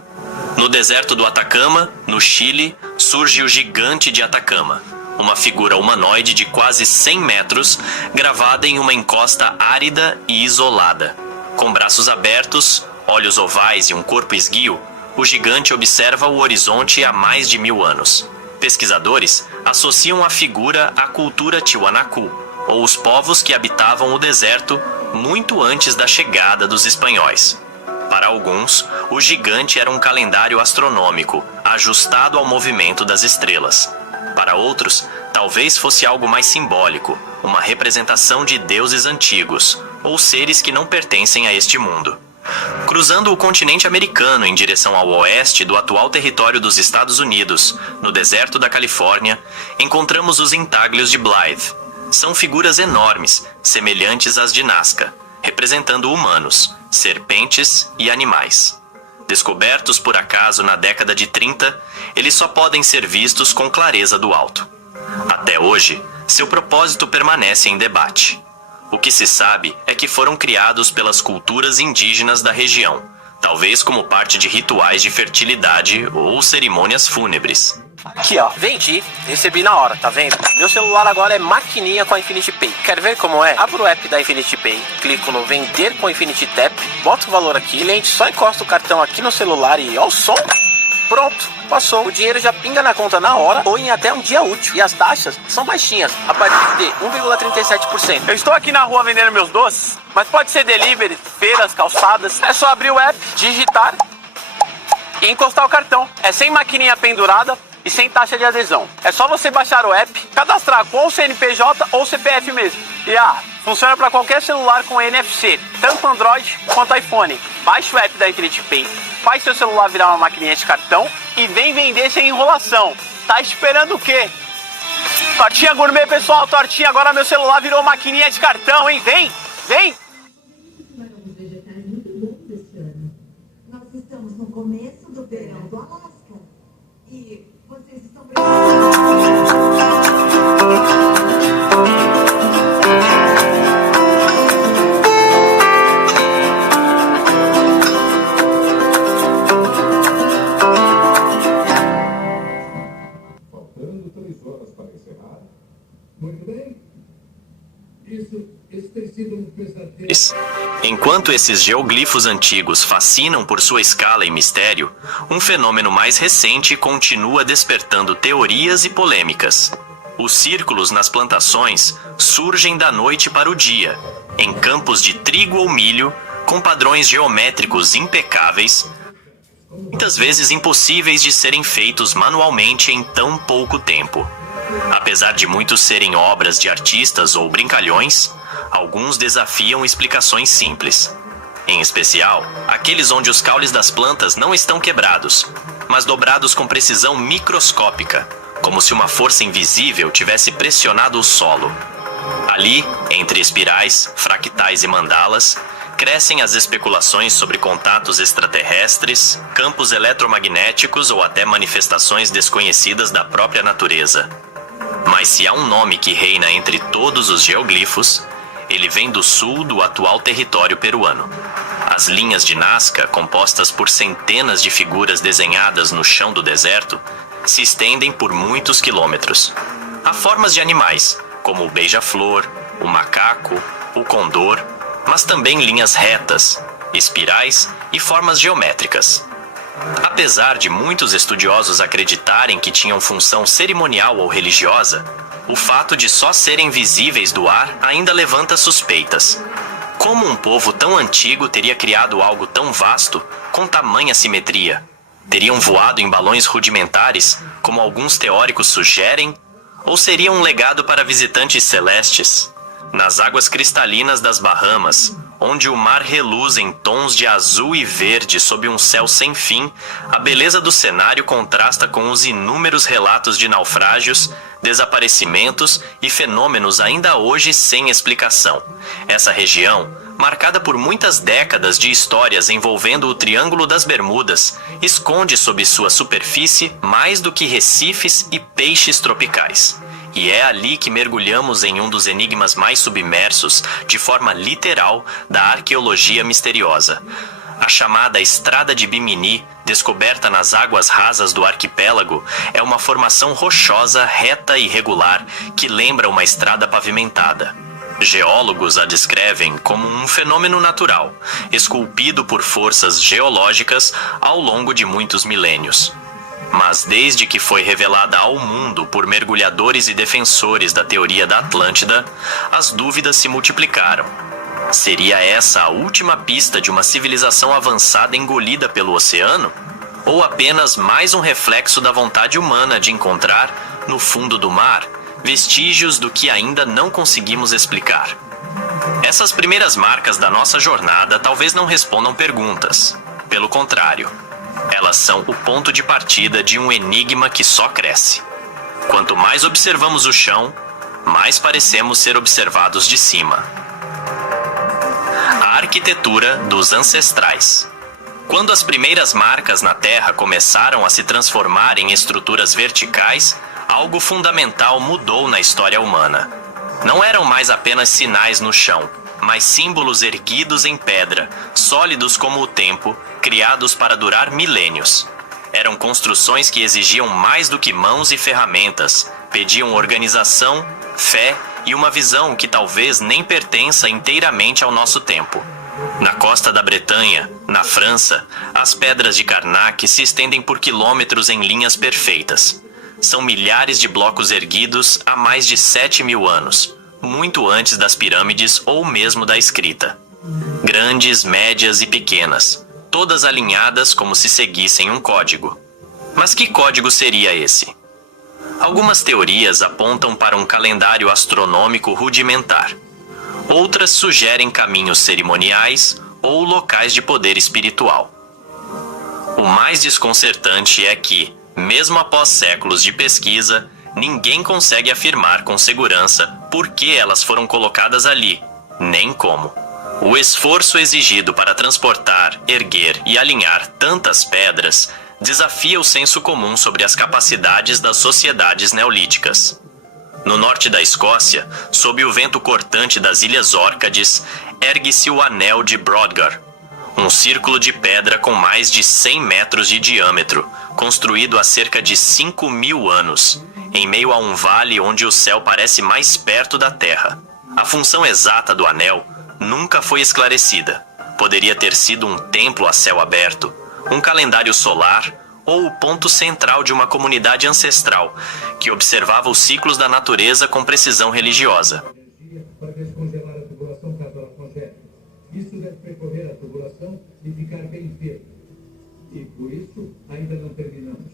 No deserto do Atacama, no Chile, surge o gigante de Atacama. Uma figura humanoide de quase 100 metros, gravada em uma encosta árida e isolada. Com braços abertos, olhos ovais e um corpo esguio, o gigante observa o horizonte há mais de 1000 anos. Pesquisadores associam a figura à cultura Tiwanaku, ou os povos que habitavam o deserto muito antes da chegada dos espanhóis. Para alguns, o gigante era um calendário astronômico, ajustado ao movimento das estrelas. Para outros, talvez fosse algo mais simbólico, uma representação de deuses antigos, ou seres que não pertencem a este mundo. Cruzando o continente americano em direção ao oeste do atual território dos Estados Unidos, no deserto da Califórnia, encontramos os intáglios de Blythe. São figuras enormes, semelhantes às de Nazca, representando humanos, serpentes e animais. Descobertos por acaso na década de 30, eles só podem ser vistos com clareza do alto. Até hoje, seu propósito permanece em debate. O que se sabe é que foram criados pelas culturas indígenas da região, talvez como parte de rituais de fertilidade ou cerimônias fúnebres. Aqui, ó, vendi, recebi na hora, tá vendo? Meu celular agora é maquininha com a Infinity Pay. Quer ver como é? Abro o app da Infinity Pay, clico no vender com Infinity Tap, boto o valor aqui, cliente só encosta o cartão aqui no celular e ó o som. Pronto, passou. O dinheiro já pinga na conta na hora ou em até um dia útil. E as taxas são baixinhas, a partir de 1,37%. Eu estou aqui na rua vendendo meus doces, mas pode ser delivery, feiras, calçadas. É só abrir o app, digitar e encostar o cartão. É sem maquininha pendurada e sem taxa de adesão. É só você baixar o app, cadastrar com o CNPJ ou CPF mesmo. E funciona para qualquer celular com NFC, tanto Android quanto iPhone. Baixe o app da Infinity Pay, faz seu celular virar uma maquininha de cartão e vem vender sem enrolação. Tá esperando o quê? Tortinha gourmet, pessoal, tortinha. Agora meu celular virou maquininha de cartão, hein? Vem, vem! Os vegetais muito bons esse ano. Nós estamos no começo do verão do Alasca. E vocês estão Faltando 3 horas para encerrar. Muito bem. Isso tem sido um pesadelo. Enquanto esses geoglifos antigos fascinam por sua escala e mistério, um fenômeno mais recente continua despertando teorias e polêmicas. Os círculos nas plantações surgem da noite para o dia, em campos de trigo ou milho, com padrões geométricos impecáveis, muitas vezes impossíveis de serem feitos manualmente em tão pouco tempo. Apesar de muitos serem obras de artistas ou brincalhões, alguns desafiam explicações simples. Em especial, aqueles onde os caules das plantas não estão quebrados, mas dobrados com precisão microscópica, como se uma força invisível tivesse pressionado o solo. Ali, entre espirais, fractais e mandalas, crescem as especulações sobre contatos extraterrestres, campos eletromagnéticos ou até manifestações desconhecidas da própria natureza. Mas se há um nome que reina entre todos os geoglifos, ele vem do sul do atual território peruano. As linhas de Nazca, compostas por centenas de figuras desenhadas no chão do deserto, se estendem por muitos quilômetros. Há formas de animais, como o beija-flor, o macaco, o condor, mas também linhas retas, espirais e formas geométricas. Apesar de muitos estudiosos acreditarem que tinham função cerimonial ou religiosa, o fato de só serem visíveis do ar ainda levanta suspeitas. Como um povo tão antigo teria criado algo tão vasto, com tamanha simetria? Teriam voado em balões rudimentares, como alguns teóricos sugerem? Ou seria um legado para visitantes celestes? Nas águas cristalinas das Bahamas, onde o mar reluz em tons de azul e verde sob um céu sem fim, a beleza do cenário contrasta com os inúmeros relatos de naufrágios, desaparecimentos e fenômenos ainda hoje sem explicação. Essa região, marcada por muitas décadas de histórias envolvendo o Triângulo das Bermudas, esconde sob sua superfície mais do que recifes e peixes tropicais. E é ali que mergulhamos em um dos enigmas mais submersos, de forma literal, da arqueologia misteriosa. A chamada Estrada de Bimini, descoberta nas águas rasas do arquipélago, é uma formação rochosa, reta e regular, que lembra uma estrada pavimentada. Geólogos a descrevem como um fenômeno natural, esculpido por forças geológicas ao longo de muitos milênios. Mas desde que foi revelada ao mundo por mergulhadores e defensores da teoria da Atlântida, as dúvidas se multiplicaram. Seria essa a última pista de uma civilização avançada engolida pelo oceano? Ou apenas mais um reflexo da vontade humana de encontrar, no fundo do mar, vestígios do que ainda não conseguimos explicar? Essas primeiras marcas da nossa jornada talvez não respondam perguntas. Pelo contrário, elas são o ponto de partida de um enigma que só cresce. Quanto mais observamos o chão, mais parecemos ser observados de cima. A arquitetura dos ancestrais. Quando as primeiras marcas na Terra começaram a se transformar em estruturas verticais, algo fundamental mudou na história humana. Não eram mais apenas sinais no chão, mas símbolos erguidos em pedra, sólidos como o tempo, criados para durar milênios. Eram construções que exigiam mais do que mãos e ferramentas, pediam organização, fé e uma visão que talvez nem pertença inteiramente ao nosso tempo. Na costa da Bretanha, na França, as pedras de Karnak se estendem por quilômetros em linhas perfeitas. São milhares de blocos erguidos há mais de 7.000 anos, muito antes das pirâmides ou mesmo da escrita. Grandes, médias e pequenas, todas alinhadas como se seguissem um código. Mas que código seria esse? Algumas teorias apontam para um calendário astronômico rudimentar. Outras sugerem caminhos cerimoniais ou locais de poder espiritual. O mais desconcertante é que, mesmo após séculos de pesquisa, ninguém consegue afirmar com segurança por que elas foram colocadas ali, nem como. O esforço exigido para transportar, erguer e alinhar tantas pedras desafia o senso comum sobre as capacidades das sociedades neolíticas. No norte da Escócia, sob o vento cortante das Ilhas Órcades, ergue-se o Anel de Brodgar, um círculo de pedra com mais de 100 metros de diâmetro, construído há cerca de 5.000 anos, em meio a um vale onde o céu parece mais perto da terra. A função exata do anel nunca foi esclarecida. Poderia ter sido um templo a céu aberto, um calendário solar ou o ponto central de uma comunidade ancestral que observava os ciclos da natureza com precisão religiosa. Para descongelar a tubulação caso ela congele. Isso deve percorrer a tubulação e ficar bem firme. E por isso ainda não terminamos.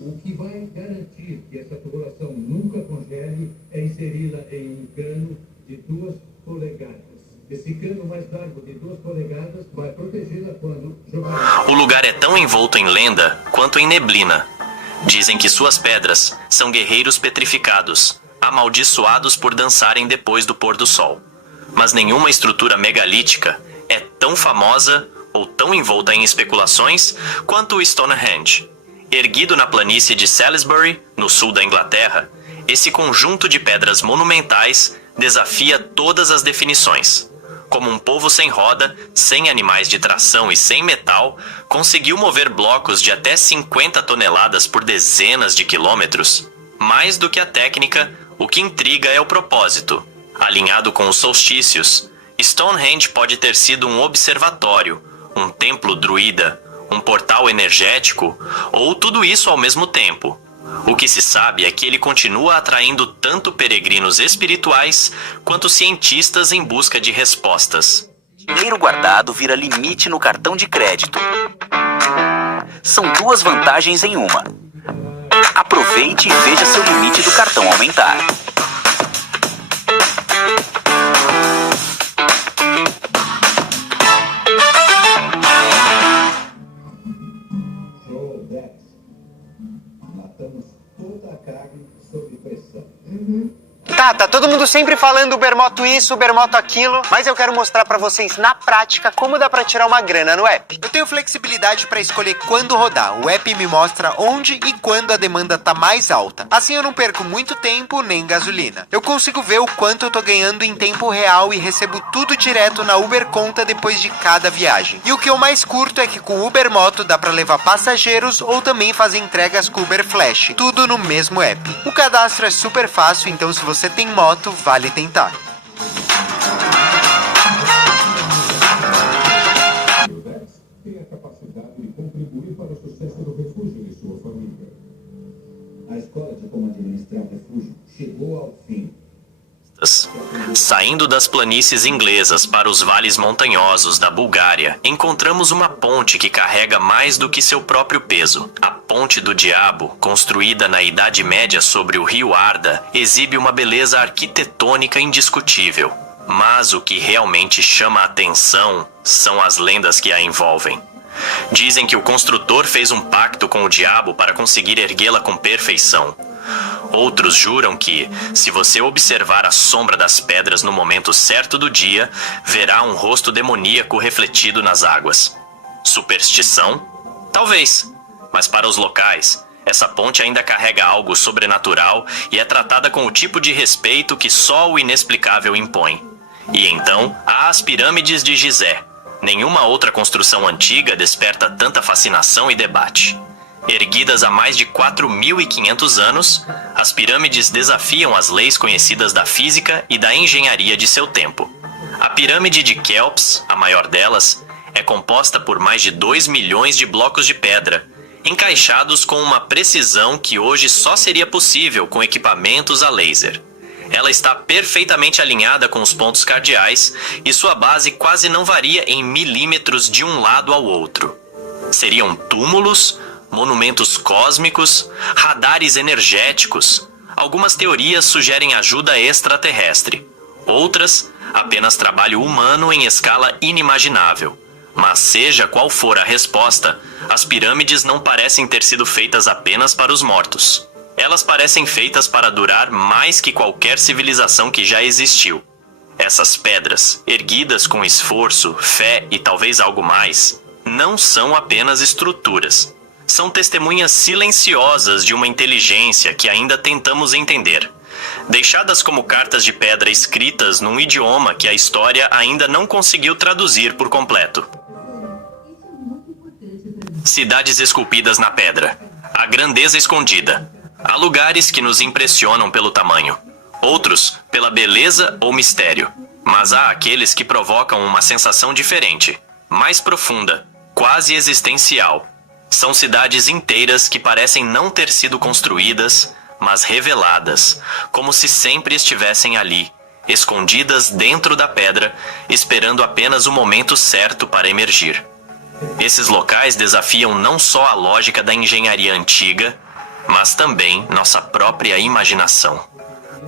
O que vai garantir que essa tubulação nunca congele é inseri-la em um cano de 2 polegadas. Esse cano mais largo de 2 polegadas vai protegê-la quando jogar. O lugar é tão envolto em lenda quanto em neblina. Dizem que suas pedras são guerreiros petrificados, amaldiçoados por dançarem depois do pôr do sol. Mas nenhuma estrutura megalítica é tão famosa ou tão envolta em especulações quanto o Stonehenge. Erguido na planície de Salisbury, no sul da Inglaterra, esse conjunto de pedras monumentais desafia todas as definições. Como um povo sem roda, sem animais de tração e sem metal, conseguiu mover blocos de até 50 toneladas por dezenas de quilômetros. Mais do que a técnica, o que intriga é o propósito. Alinhado com os solstícios, Stonehenge pode ter sido um observatório, um templo druida, um portal energético, ou tudo isso ao mesmo tempo. O que se sabe é que ele continua atraindo tanto peregrinos espirituais quanto cientistas em busca de respostas. Dinheiro guardado vira limite no cartão de crédito. São 2 vantagens em uma. Aproveite e veja seu limite do cartão aumentar. Matamos toda a carne sob pressão. Tá todo mundo sempre falando Ubermoto isso, Ubermoto aquilo, mas eu quero mostrar pra vocês na prática como dá pra tirar uma grana no app. Eu tenho flexibilidade pra escolher quando rodar. O app me mostra onde e quando a demanda tá mais alta. Assim eu não perco muito tempo nem gasolina. Eu consigo ver o quanto eu tô ganhando em tempo real e recebo tudo direto na Uber Conta depois de cada viagem. E o que eu mais curto é que com o Ubermoto dá pra levar passageiros ou também fazer entregas com o Uber Flash. Tudo no mesmo app. O cadastro é super fácil, então se você tem moto, vale tentar. O Dex tem a capacidade de contribuir para o sucesso do refúgio de sua família. A escola de como administrar o refúgio chegou ao fim. Saindo das planícies inglesas para os vales montanhosos da Bulgária, encontramos uma ponte que carrega mais do que seu próprio peso. A Ponte do Diabo, construída na Idade Média sobre o rio Arda, exibe uma beleza arquitetônica indiscutível. Mas o que realmente chama a atenção são as lendas que a envolvem. Dizem que o construtor fez um pacto com o diabo para conseguir erguê-la com perfeição. Outros juram que, se você observar a sombra das pedras no momento certo do dia, verá um rosto demoníaco refletido nas águas. Superstição? Talvez, mas para os locais, essa ponte ainda carrega algo sobrenatural e é tratada com o tipo de respeito que só o inexplicável impõe. E então, há as pirâmides de Gizé. Nenhuma outra construção antiga desperta tanta fascinação e debate. Erguidas há mais de 4.500 anos, as pirâmides desafiam as leis conhecidas da física e da engenharia de seu tempo. A pirâmide de Quéops, a maior delas, é composta por mais de 2 milhões de blocos de pedra, encaixados com uma precisão que hoje só seria possível com equipamentos a laser. Ela está perfeitamente alinhada com os pontos cardeais e sua base quase não varia em milímetros de um lado ao outro. Seriam túmulos, monumentos cósmicos, radares energéticos. Algumas teorias sugerem ajuda extraterrestre. Outras, apenas trabalho humano em escala inimaginável. Mas seja qual for a resposta, as pirâmides não parecem ter sido feitas apenas para os mortos. Elas parecem feitas para durar mais que qualquer civilização que já existiu. Essas pedras, erguidas com esforço, fé e talvez algo mais, não são apenas estruturas. São testemunhas silenciosas de uma inteligência que ainda tentamos entender. Deixadas como cartas de pedra escritas num idioma que a história ainda não conseguiu traduzir por completo. Cidades esculpidas na pedra. A grandeza escondida. Há lugares que nos impressionam pelo tamanho, outros pela beleza ou mistério. Mas há aqueles que provocam uma sensação diferente, mais profunda, quase existencial. São cidades inteiras que parecem não ter sido construídas, mas reveladas, como se sempre estivessem ali, escondidas dentro da pedra, esperando apenas o momento certo para emergir. Esses locais desafiam não só a lógica da engenharia antiga, mas também nossa própria imaginação.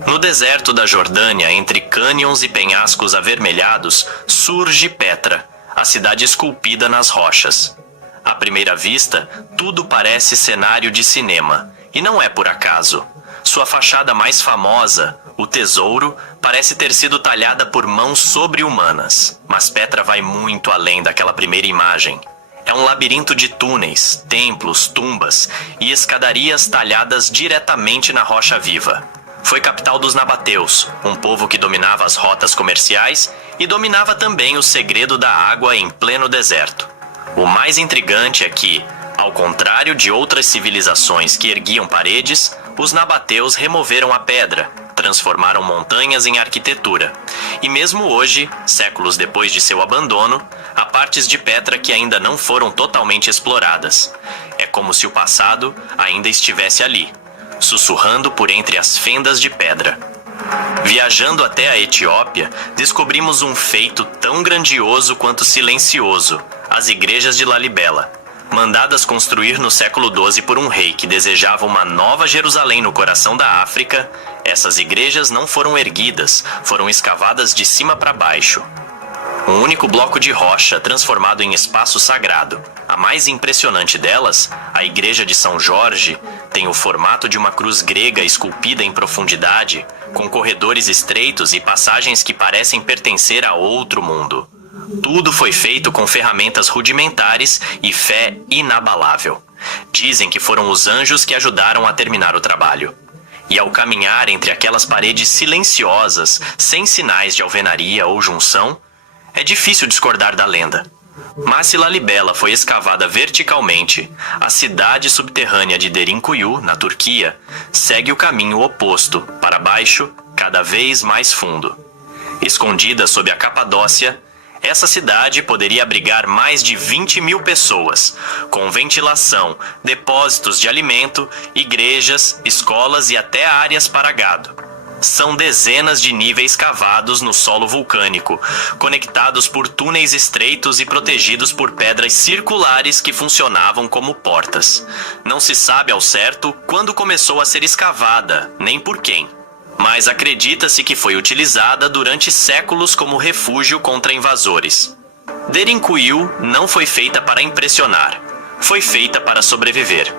No deserto da Jordânia, entre cânions e penhascos avermelhados, surge Petra, a cidade esculpida nas rochas. À primeira vista, tudo parece cenário de cinema, e não é por acaso. Sua fachada mais famosa, o Tesouro, parece ter sido talhada por mãos sobre-humanas. Mas Petra vai muito além daquela primeira imagem. É um labirinto de túneis, templos, tumbas e escadarias talhadas diretamente na rocha viva. Foi capital dos nabateus, um povo que dominava as rotas comerciais e dominava também o segredo da água em pleno deserto. O mais intrigante é que, ao contrário de outras civilizações que erguiam paredes, os nabateus removeram a pedra, transformaram montanhas em arquitetura. E mesmo hoje, séculos depois de seu abandono, há partes de Petra que ainda não foram totalmente exploradas. É como se o passado ainda estivesse ali, sussurrando por entre as fendas de pedra. Viajando até a Etiópia, descobrimos um feito tão grandioso quanto silencioso: as igrejas de Lalibela. Mandadas construir no século XII por um rei que desejava uma nova Jerusalém no coração da África, essas igrejas não foram erguidas, foram escavadas de cima para baixo. Um único bloco de rocha transformado em espaço sagrado. A mais impressionante delas, a igreja de São Jorge, tem o formato de uma cruz grega esculpida em profundidade, com corredores estreitos e passagens que parecem pertencer a outro mundo. Tudo foi feito com ferramentas rudimentares e fé inabalável. Dizem que foram os anjos que ajudaram a terminar o trabalho. E ao caminhar entre aquelas paredes silenciosas, sem sinais de alvenaria ou junção, é difícil discordar da lenda. Mas se Lalibela foi escavada verticalmente, a cidade subterrânea de Derinkuyu, na Turquia, segue o caminho oposto, para baixo, cada vez mais fundo. Escondida sob a Capadócia, essa cidade poderia abrigar mais de 20.000 pessoas, com ventilação, depósitos de alimento, igrejas, escolas e até áreas para gado. São dezenas de níveis cavados no solo vulcânico, conectados por túneis estreitos e protegidos por pedras circulares que funcionavam como portas. Não se sabe ao certo quando começou a ser escavada, nem por quem. Mas acredita-se que foi utilizada durante séculos como refúgio contra invasores. Derinkuyu não foi feita para impressionar, foi feita para sobreviver.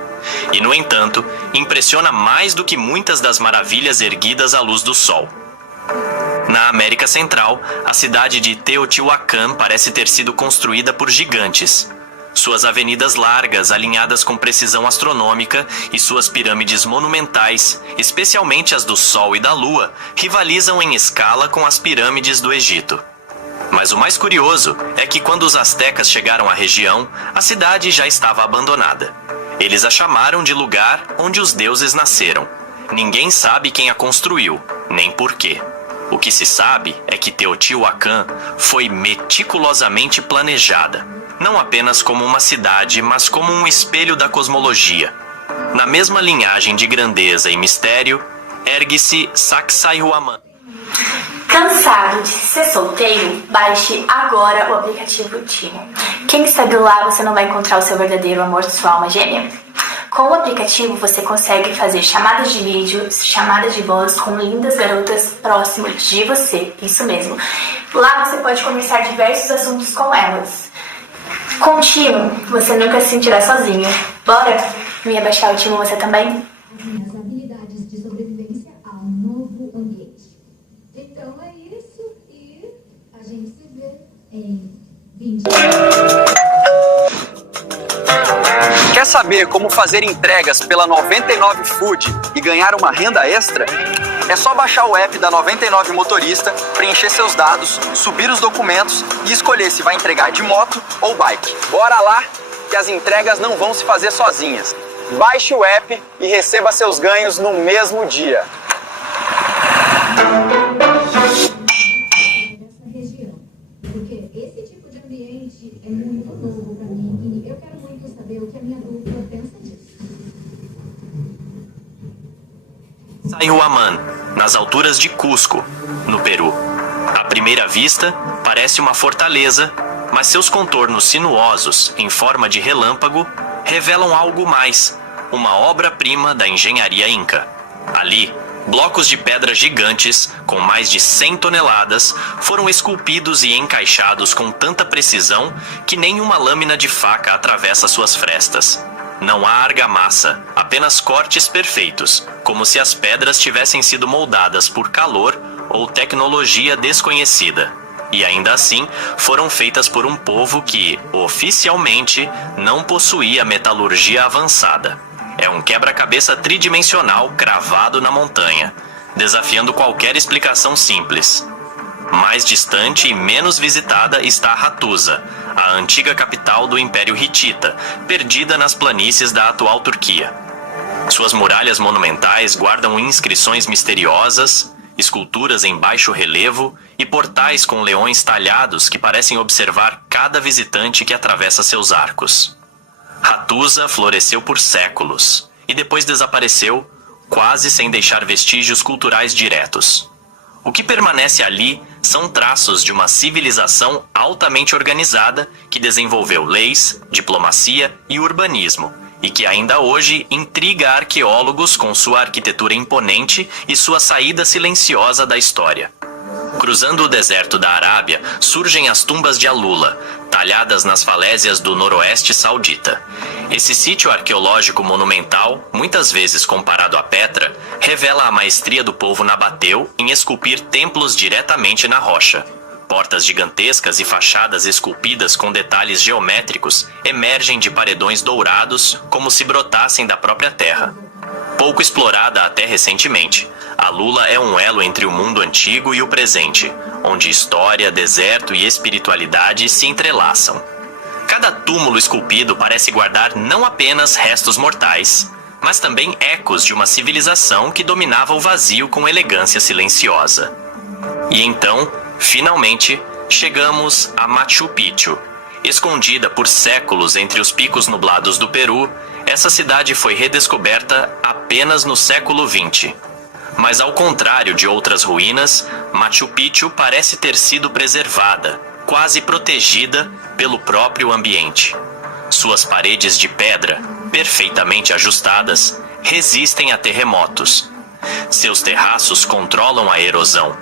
E, no entanto, impressiona mais do que muitas das maravilhas erguidas à luz do sol. Na América Central, a cidade de Teotihuacan parece ter sido construída por gigantes. Suas avenidas largas, alinhadas com precisão astronômica, e suas pirâmides monumentais, especialmente as do Sol e da Lua, rivalizam em escala com as pirâmides do Egito. Mas o mais curioso é que quando os astecas chegaram à região, a cidade já estava abandonada. Eles a chamaram de lugar onde os deuses nasceram. Ninguém sabe quem a construiu, nem por quê. O que se sabe é que Teotihuacan foi meticulosamente planejada, não apenas como uma cidade, mas como um espelho da cosmologia. Na mesma linhagem de grandeza e mistério, ergue-se Sacsayhuaman. Cansado de ser solteiro? Baixe agora o aplicativo Timo. Quem sabe lá você não vai encontrar o seu verdadeiro amor de sua alma gêmea? Com o aplicativo você consegue fazer chamadas de vídeo, chamadas de voz com lindas garotas próximas de você, isso mesmo. Lá você pode conversar diversos assuntos com elas. Com o Timo, você nunca se sentirá sozinho. Bora? Venha baixar o Timo você também? As habilidades de sobrevivência ao novo ambiente. Então é isso e a gente se vê em 20 Quer saber como fazer entregas pela 99 Food e ganhar uma renda extra? É só baixar o app da 99 Motorista, preencher seus dados, subir os documentos e escolher se vai entregar de moto ou bike. Bora lá, que as entregas não vão se fazer sozinhas. Baixe o app e receba seus ganhos no mesmo dia. dessa região. Porque esse tipo de ambiente é muito novo para mim e eu quero muito saber o que a minha dupla pensa disso. Sacsayhuaman, nas alturas de Cusco, no Peru. À primeira vista, parece uma fortaleza, mas seus contornos sinuosos, em forma de relâmpago, revelam algo mais, uma obra-prima da engenharia inca. Ali, blocos de pedra gigantes, com mais de 100 toneladas, foram esculpidos e encaixados com tanta precisão que nenhuma lâmina de faca atravessa suas frestas. Não há argamassa, apenas cortes perfeitos, como se as pedras tivessem sido moldadas por calor ou tecnologia desconhecida. E ainda assim, foram feitas por um povo que, oficialmente, não possuía metalurgia avançada. É um quebra-cabeça tridimensional cravado na montanha, desafiando qualquer explicação simples. Mais distante e menos visitada está Hattusa, a antiga capital do Império Hitita, perdida nas planícies da atual Turquia. Suas muralhas monumentais guardam inscrições misteriosas, esculturas em baixo relevo e portais com leões talhados que parecem observar cada visitante que atravessa seus arcos. Hattusa floresceu por séculos e depois desapareceu, quase sem deixar vestígios culturais diretos. O que permanece ali são traços de uma civilização altamente organizada que desenvolveu leis, diplomacia e urbanismo, e que ainda hoje intriga arqueólogos com sua arquitetura imponente e sua saída silenciosa da história. Cruzando o deserto da Arábia, surgem as tumbas de Alula, talhadas nas falésias do noroeste saudita. Esse sítio arqueológico monumental, muitas vezes comparado a Petra, revela a maestria do povo nabateu em esculpir templos diretamente na rocha. Portas gigantescas e fachadas esculpidas com detalhes geométricos emergem de paredões dourados como se brotassem da própria terra. Pouco explorada até recentemente, Alula é um elo entre o mundo antigo e o presente, onde história, deserto e espiritualidade se entrelaçam. Cada túmulo esculpido parece guardar não apenas restos mortais, mas também ecos de uma civilização que dominava o vazio com elegância silenciosa. E então, finalmente, chegamos a Machu Picchu. Escondida por séculos entre os picos nublados do Peru, essa cidade foi redescoberta apenas no século XX. Mas ao contrário de outras ruínas, Machu Picchu parece ter sido preservada, quase protegida pelo próprio ambiente. Suas paredes de pedra, perfeitamente ajustadas, resistem a terremotos. Seus terraços controlam a erosão.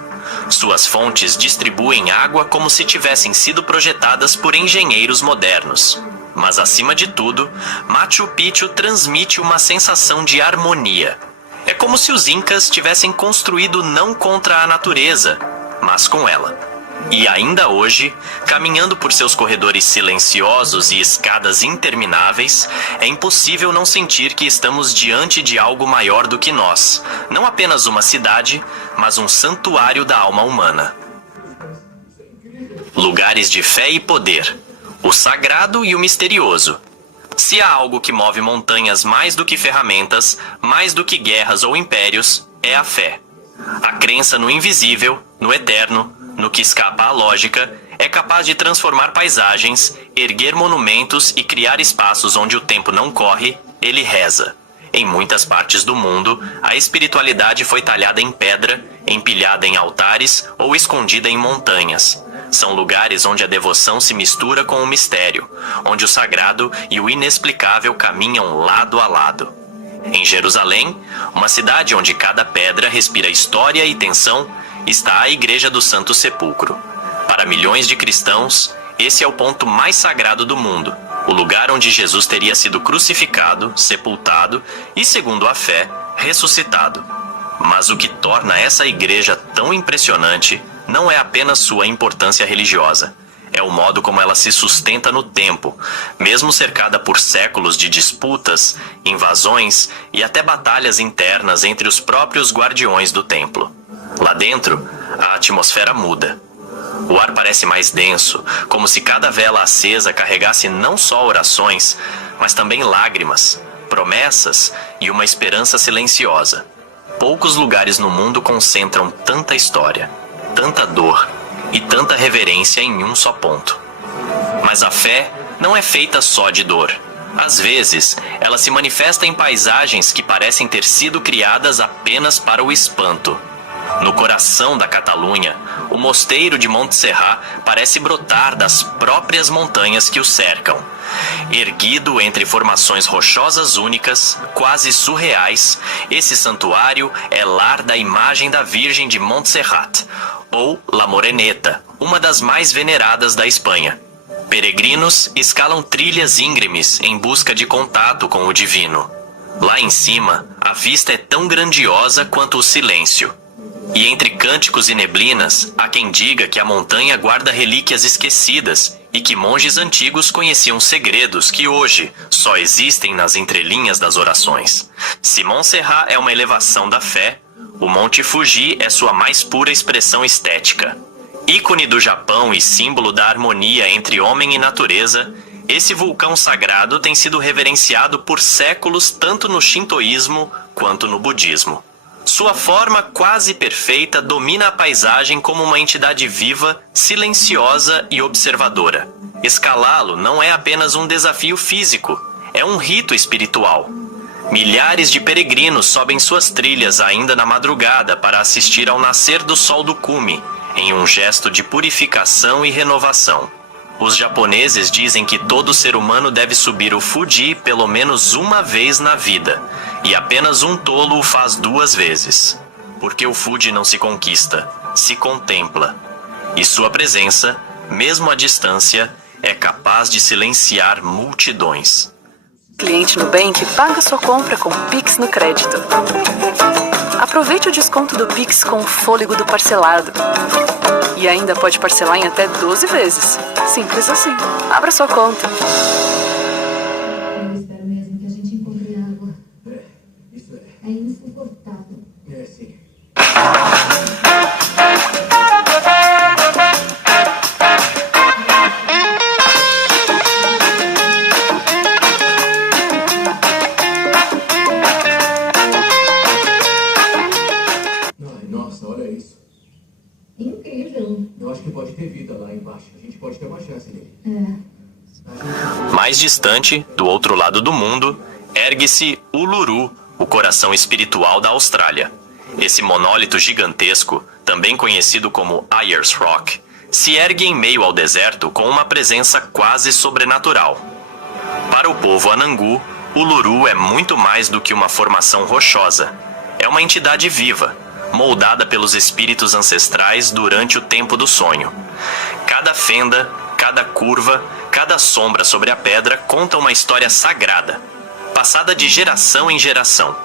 Suas fontes distribuem água como se tivessem sido projetadas por engenheiros modernos. Mas, acima de tudo, Machu Picchu transmite uma sensação de harmonia. É como se os incas tivessem construído não contra a natureza, mas com ela. E ainda hoje, caminhando por seus corredores silenciosos e escadas intermináveis, é impossível não sentir que estamos diante de algo maior do que nós. Não apenas uma cidade, mas um santuário da alma humana. Lugares de fé e poder. O sagrado e o misterioso. Se há algo que move montanhas mais do que ferramentas, mais do que guerras ou impérios, é a fé. A crença no invisível, no eterno, no que escapa à lógica, é capaz de transformar paisagens, erguer monumentos e criar espaços onde o tempo não corre, ele reza. Em muitas partes do mundo, a espiritualidade foi talhada em pedra, empilhada em altares ou escondida em montanhas. São lugares onde a devoção se mistura com o mistério, onde o sagrado e o inexplicável caminham lado a lado. Em Jerusalém, uma cidade onde cada pedra respira história e tensão, está a Igreja do Santo Sepulcro. Para milhões de cristãos, esse é o ponto mais sagrado do mundo, o lugar onde Jesus teria sido crucificado, sepultado e, segundo a fé, ressuscitado. Mas o que torna essa igreja tão impressionante não é apenas sua importância religiosa. É o modo como ela se sustenta no tempo, mesmo cercada por séculos de disputas, invasões e até batalhas internas entre os próprios guardiões do templo. Lá dentro, a atmosfera muda. O ar parece mais denso, como se cada vela acesa carregasse não só orações, mas também lágrimas, promessas e uma esperança silenciosa. Poucos lugares no mundo concentram tanta história, tanta dor e tanta reverência em um só ponto. Mas a fé não é feita só de dor. Às vezes, ela se manifesta em paisagens que parecem ter sido criadas apenas para o espanto. No coração da Catalunha, o mosteiro de Montserrat parece brotar das próprias montanhas que o cercam. Erguido entre formações rochosas únicas, quase surreais, esse santuário é lar da imagem da Virgem de Montserrat, ou La Moreneta, uma das mais veneradas da Espanha. Peregrinos escalam trilhas íngremes em busca de contato com o divino. Lá em cima, a vista é tão grandiosa quanto o silêncio. E entre cânticos e neblinas, há quem diga que a montanha guarda relíquias esquecidas e que monges antigos conheciam segredos que hoje só existem nas entrelinhas das orações. Se Montserrat é uma elevação da fé, o Monte Fuji é sua mais pura expressão estética. Ícone do Japão e símbolo da harmonia entre homem e natureza, esse vulcão sagrado tem sido reverenciado por séculos tanto no shintoísmo quanto no budismo. Sua forma quase perfeita domina a paisagem como uma entidade viva, silenciosa e observadora. Escalá-lo não é apenas um desafio físico, é um rito espiritual. Milhares de peregrinos sobem suas trilhas ainda na madrugada para assistir ao nascer do sol do cume, em um gesto de purificação e renovação. Os japoneses dizem que todo ser humano deve subir o Fuji pelo menos uma vez na vida, e apenas um tolo o faz 2 vezes. Porque o Fuji não se conquista, se contempla. E sua presença, mesmo à distância, é capaz de silenciar multidões. Cliente Nubank paga sua compra com Pix no crédito. Aproveite o desconto do Pix com o fôlego do parcelado. E ainda pode parcelar em até 12 vezes. Simples assim. Abra sua conta. Eu espero mesmo que a gente encontre água. Isso É insuportável. é sim. Ai, nossa, olha isso. Incrível. Eu acho que pode ter vida lá embaixo. A gente pode ter uma chance nele. Mais distante, do outro lado do mundo, ergue-se Uluru, o coração espiritual da Austrália. Esse monólito gigantesco, também conhecido como Ayers Rock, se ergue em meio ao deserto com uma presença quase sobrenatural. Para o povo Anangu, Uluru é muito mais do que uma formação rochosa. É uma entidade viva, moldada pelos espíritos ancestrais durante o tempo do sonho. Cada fenda, cada curva, cada sombra sobre a pedra conta uma história sagrada, passada de geração em geração.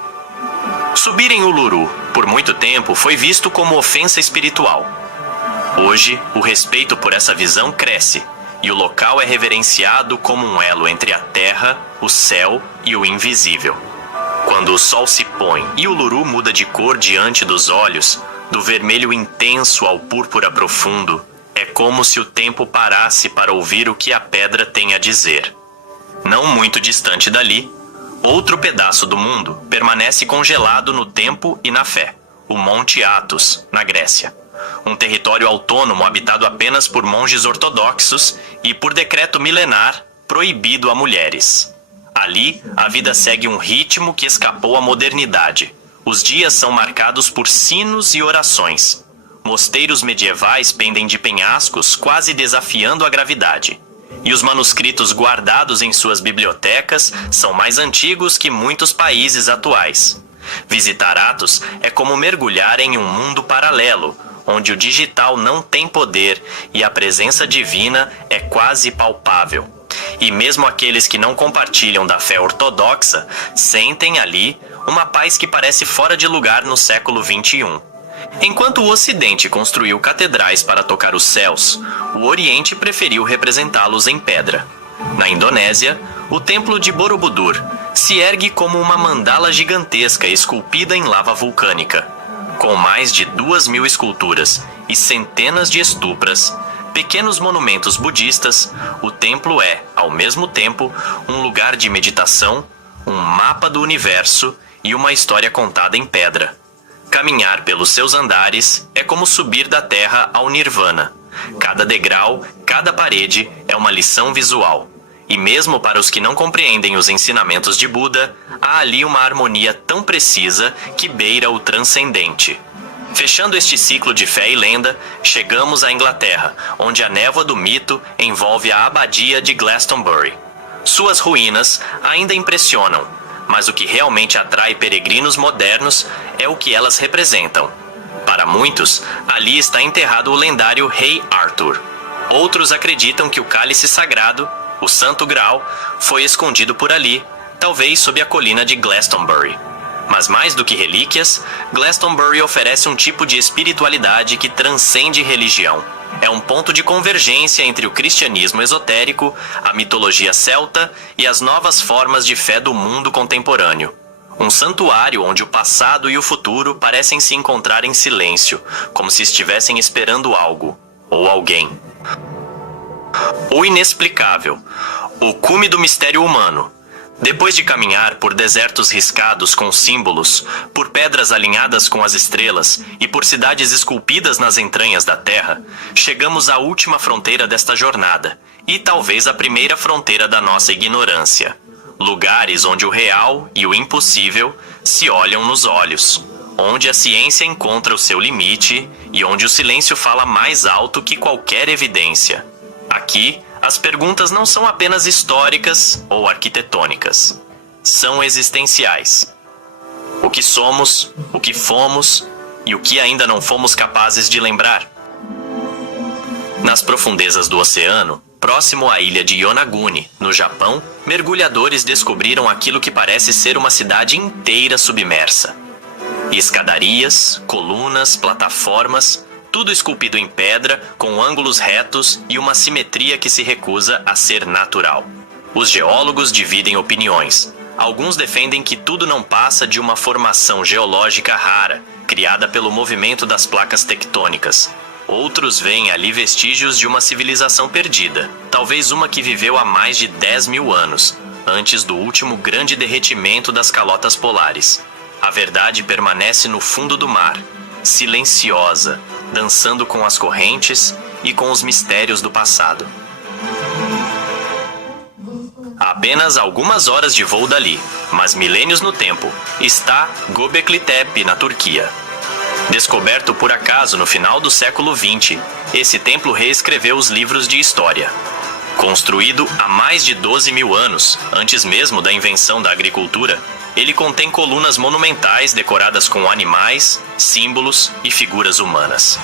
Subir em Uluru, por muito tempo, foi visto como ofensa espiritual. Hoje, o respeito por essa visão cresce, e o local é reverenciado como um elo entre a terra, o céu e o invisível. Quando o sol se põe e o Uluru muda de cor diante dos olhos, do vermelho intenso ao púrpura profundo, é como se o tempo parasse para ouvir o que a pedra tem a dizer. Não muito distante dali, outro pedaço do mundo permanece congelado no tempo e na fé, o Monte Athos, na Grécia. Um território autônomo habitado apenas por monges ortodoxos e, por decreto milenar, proibido a mulheres. Ali, a vida segue um ritmo que escapou à modernidade. Os dias são marcados por sinos e orações. Mosteiros medievais pendem de penhascos, quase desafiando a gravidade. E os manuscritos guardados em suas bibliotecas são mais antigos que muitos países atuais. Visitar Athos é como mergulhar em um mundo paralelo, onde o digital não tem poder e a presença divina é quase palpável. E mesmo aqueles que não compartilham da fé ortodoxa sentem ali uma paz que parece fora de lugar no século XXI. Enquanto o Ocidente construiu catedrais para tocar os céus, o Oriente preferiu representá-los em pedra. Na Indonésia, o templo de Borobudur se ergue como uma mandala gigantesca esculpida em lava vulcânica. Com mais de 2.000 esculturas e centenas de estupras, pequenos monumentos budistas, o templo é, ao mesmo tempo, um lugar de meditação, um mapa do universo e uma história contada em pedra. Caminhar pelos seus andares é como subir da terra ao nirvana. Cada degrau, cada parede é uma lição visual. E mesmo para os que não compreendem os ensinamentos de Buda, há ali uma harmonia tão precisa que beira o transcendente. Fechando este ciclo de fé e lenda, chegamos à Inglaterra, onde a névoa do mito envolve a abadia de Glastonbury. Suas ruínas ainda impressionam, mas o que realmente atrai peregrinos modernos é o que elas representam. Para muitos, ali está enterrado o lendário Rei Arthur. Outros acreditam que o cálice sagrado, o Santo Graal, foi escondido por ali, talvez sob a colina de Glastonbury. Mas mais do que relíquias, Glastonbury oferece um tipo de espiritualidade que transcende religião. É um ponto de convergência entre o cristianismo esotérico, a mitologia celta e as novas formas de fé do mundo contemporâneo. Um santuário onde o passado e o futuro parecem se encontrar em silêncio, como se estivessem esperando algo ou alguém. O inexplicável, o cume do mistério humano. Depois de caminhar por desertos riscados com símbolos, por pedras alinhadas com as estrelas e por cidades esculpidas nas entranhas da terra, chegamos à última fronteira desta jornada e talvez a primeira fronteira da nossa ignorância. Lugares onde o real e o impossível se olham nos olhos, onde a ciência encontra o seu limite e onde o silêncio fala mais alto que qualquer evidência. Aqui, as perguntas não são apenas históricas ou arquitetônicas. São existenciais. O que somos, o que fomos e o que ainda não fomos capazes de lembrar. Nas profundezas do oceano, próximo à ilha de Yonaguni, no Japão, mergulhadores descobriram aquilo que parece ser uma cidade inteira submersa. Escadarias, colunas, plataformas, tudo esculpido em pedra, com ângulos retos e uma simetria que se recusa a ser natural. Os geólogos dividem opiniões. Alguns defendem que tudo não passa de uma formação geológica rara, criada pelo movimento das placas tectônicas. Outros veem ali vestígios de uma civilização perdida, talvez uma que viveu há mais de 10.000 anos, antes do último grande derretimento das calotas polares. A verdade permanece no fundo do mar, silenciosa, dançando com as correntes e com os mistérios do passado. A apenas algumas horas de voo dali, mas milênios no tempo, está Göbekli Tepe, na Turquia. Descoberto por acaso no final do século XX, esse templo reescreveu os livros de história. Construído há mais de 12.000 anos, antes mesmo da invenção da agricultura, ele contém colunas monumentais decoradas com animais, símbolos e figuras humanas.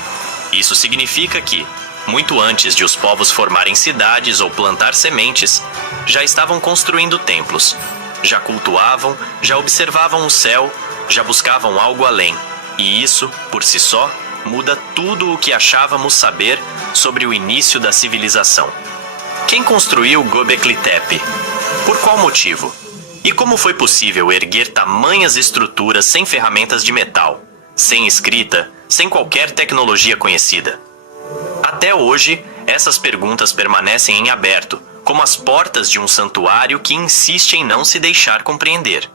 Isso significa que, muito antes de os povos formarem cidades ou plantar sementes, já estavam construindo templos, já cultuavam, já observavam o céu, já buscavam algo além. E isso, por si só, muda tudo o que achávamos saber sobre o início da civilização. Quem construiu Göbekli Tepe? Por qual motivo? E como foi possível erguer tamanhas estruturas sem ferramentas de metal, sem escrita, sem qualquer tecnologia conhecida? Até hoje, essas perguntas permanecem em aberto, como as portas de um santuário que insiste em não se deixar compreender.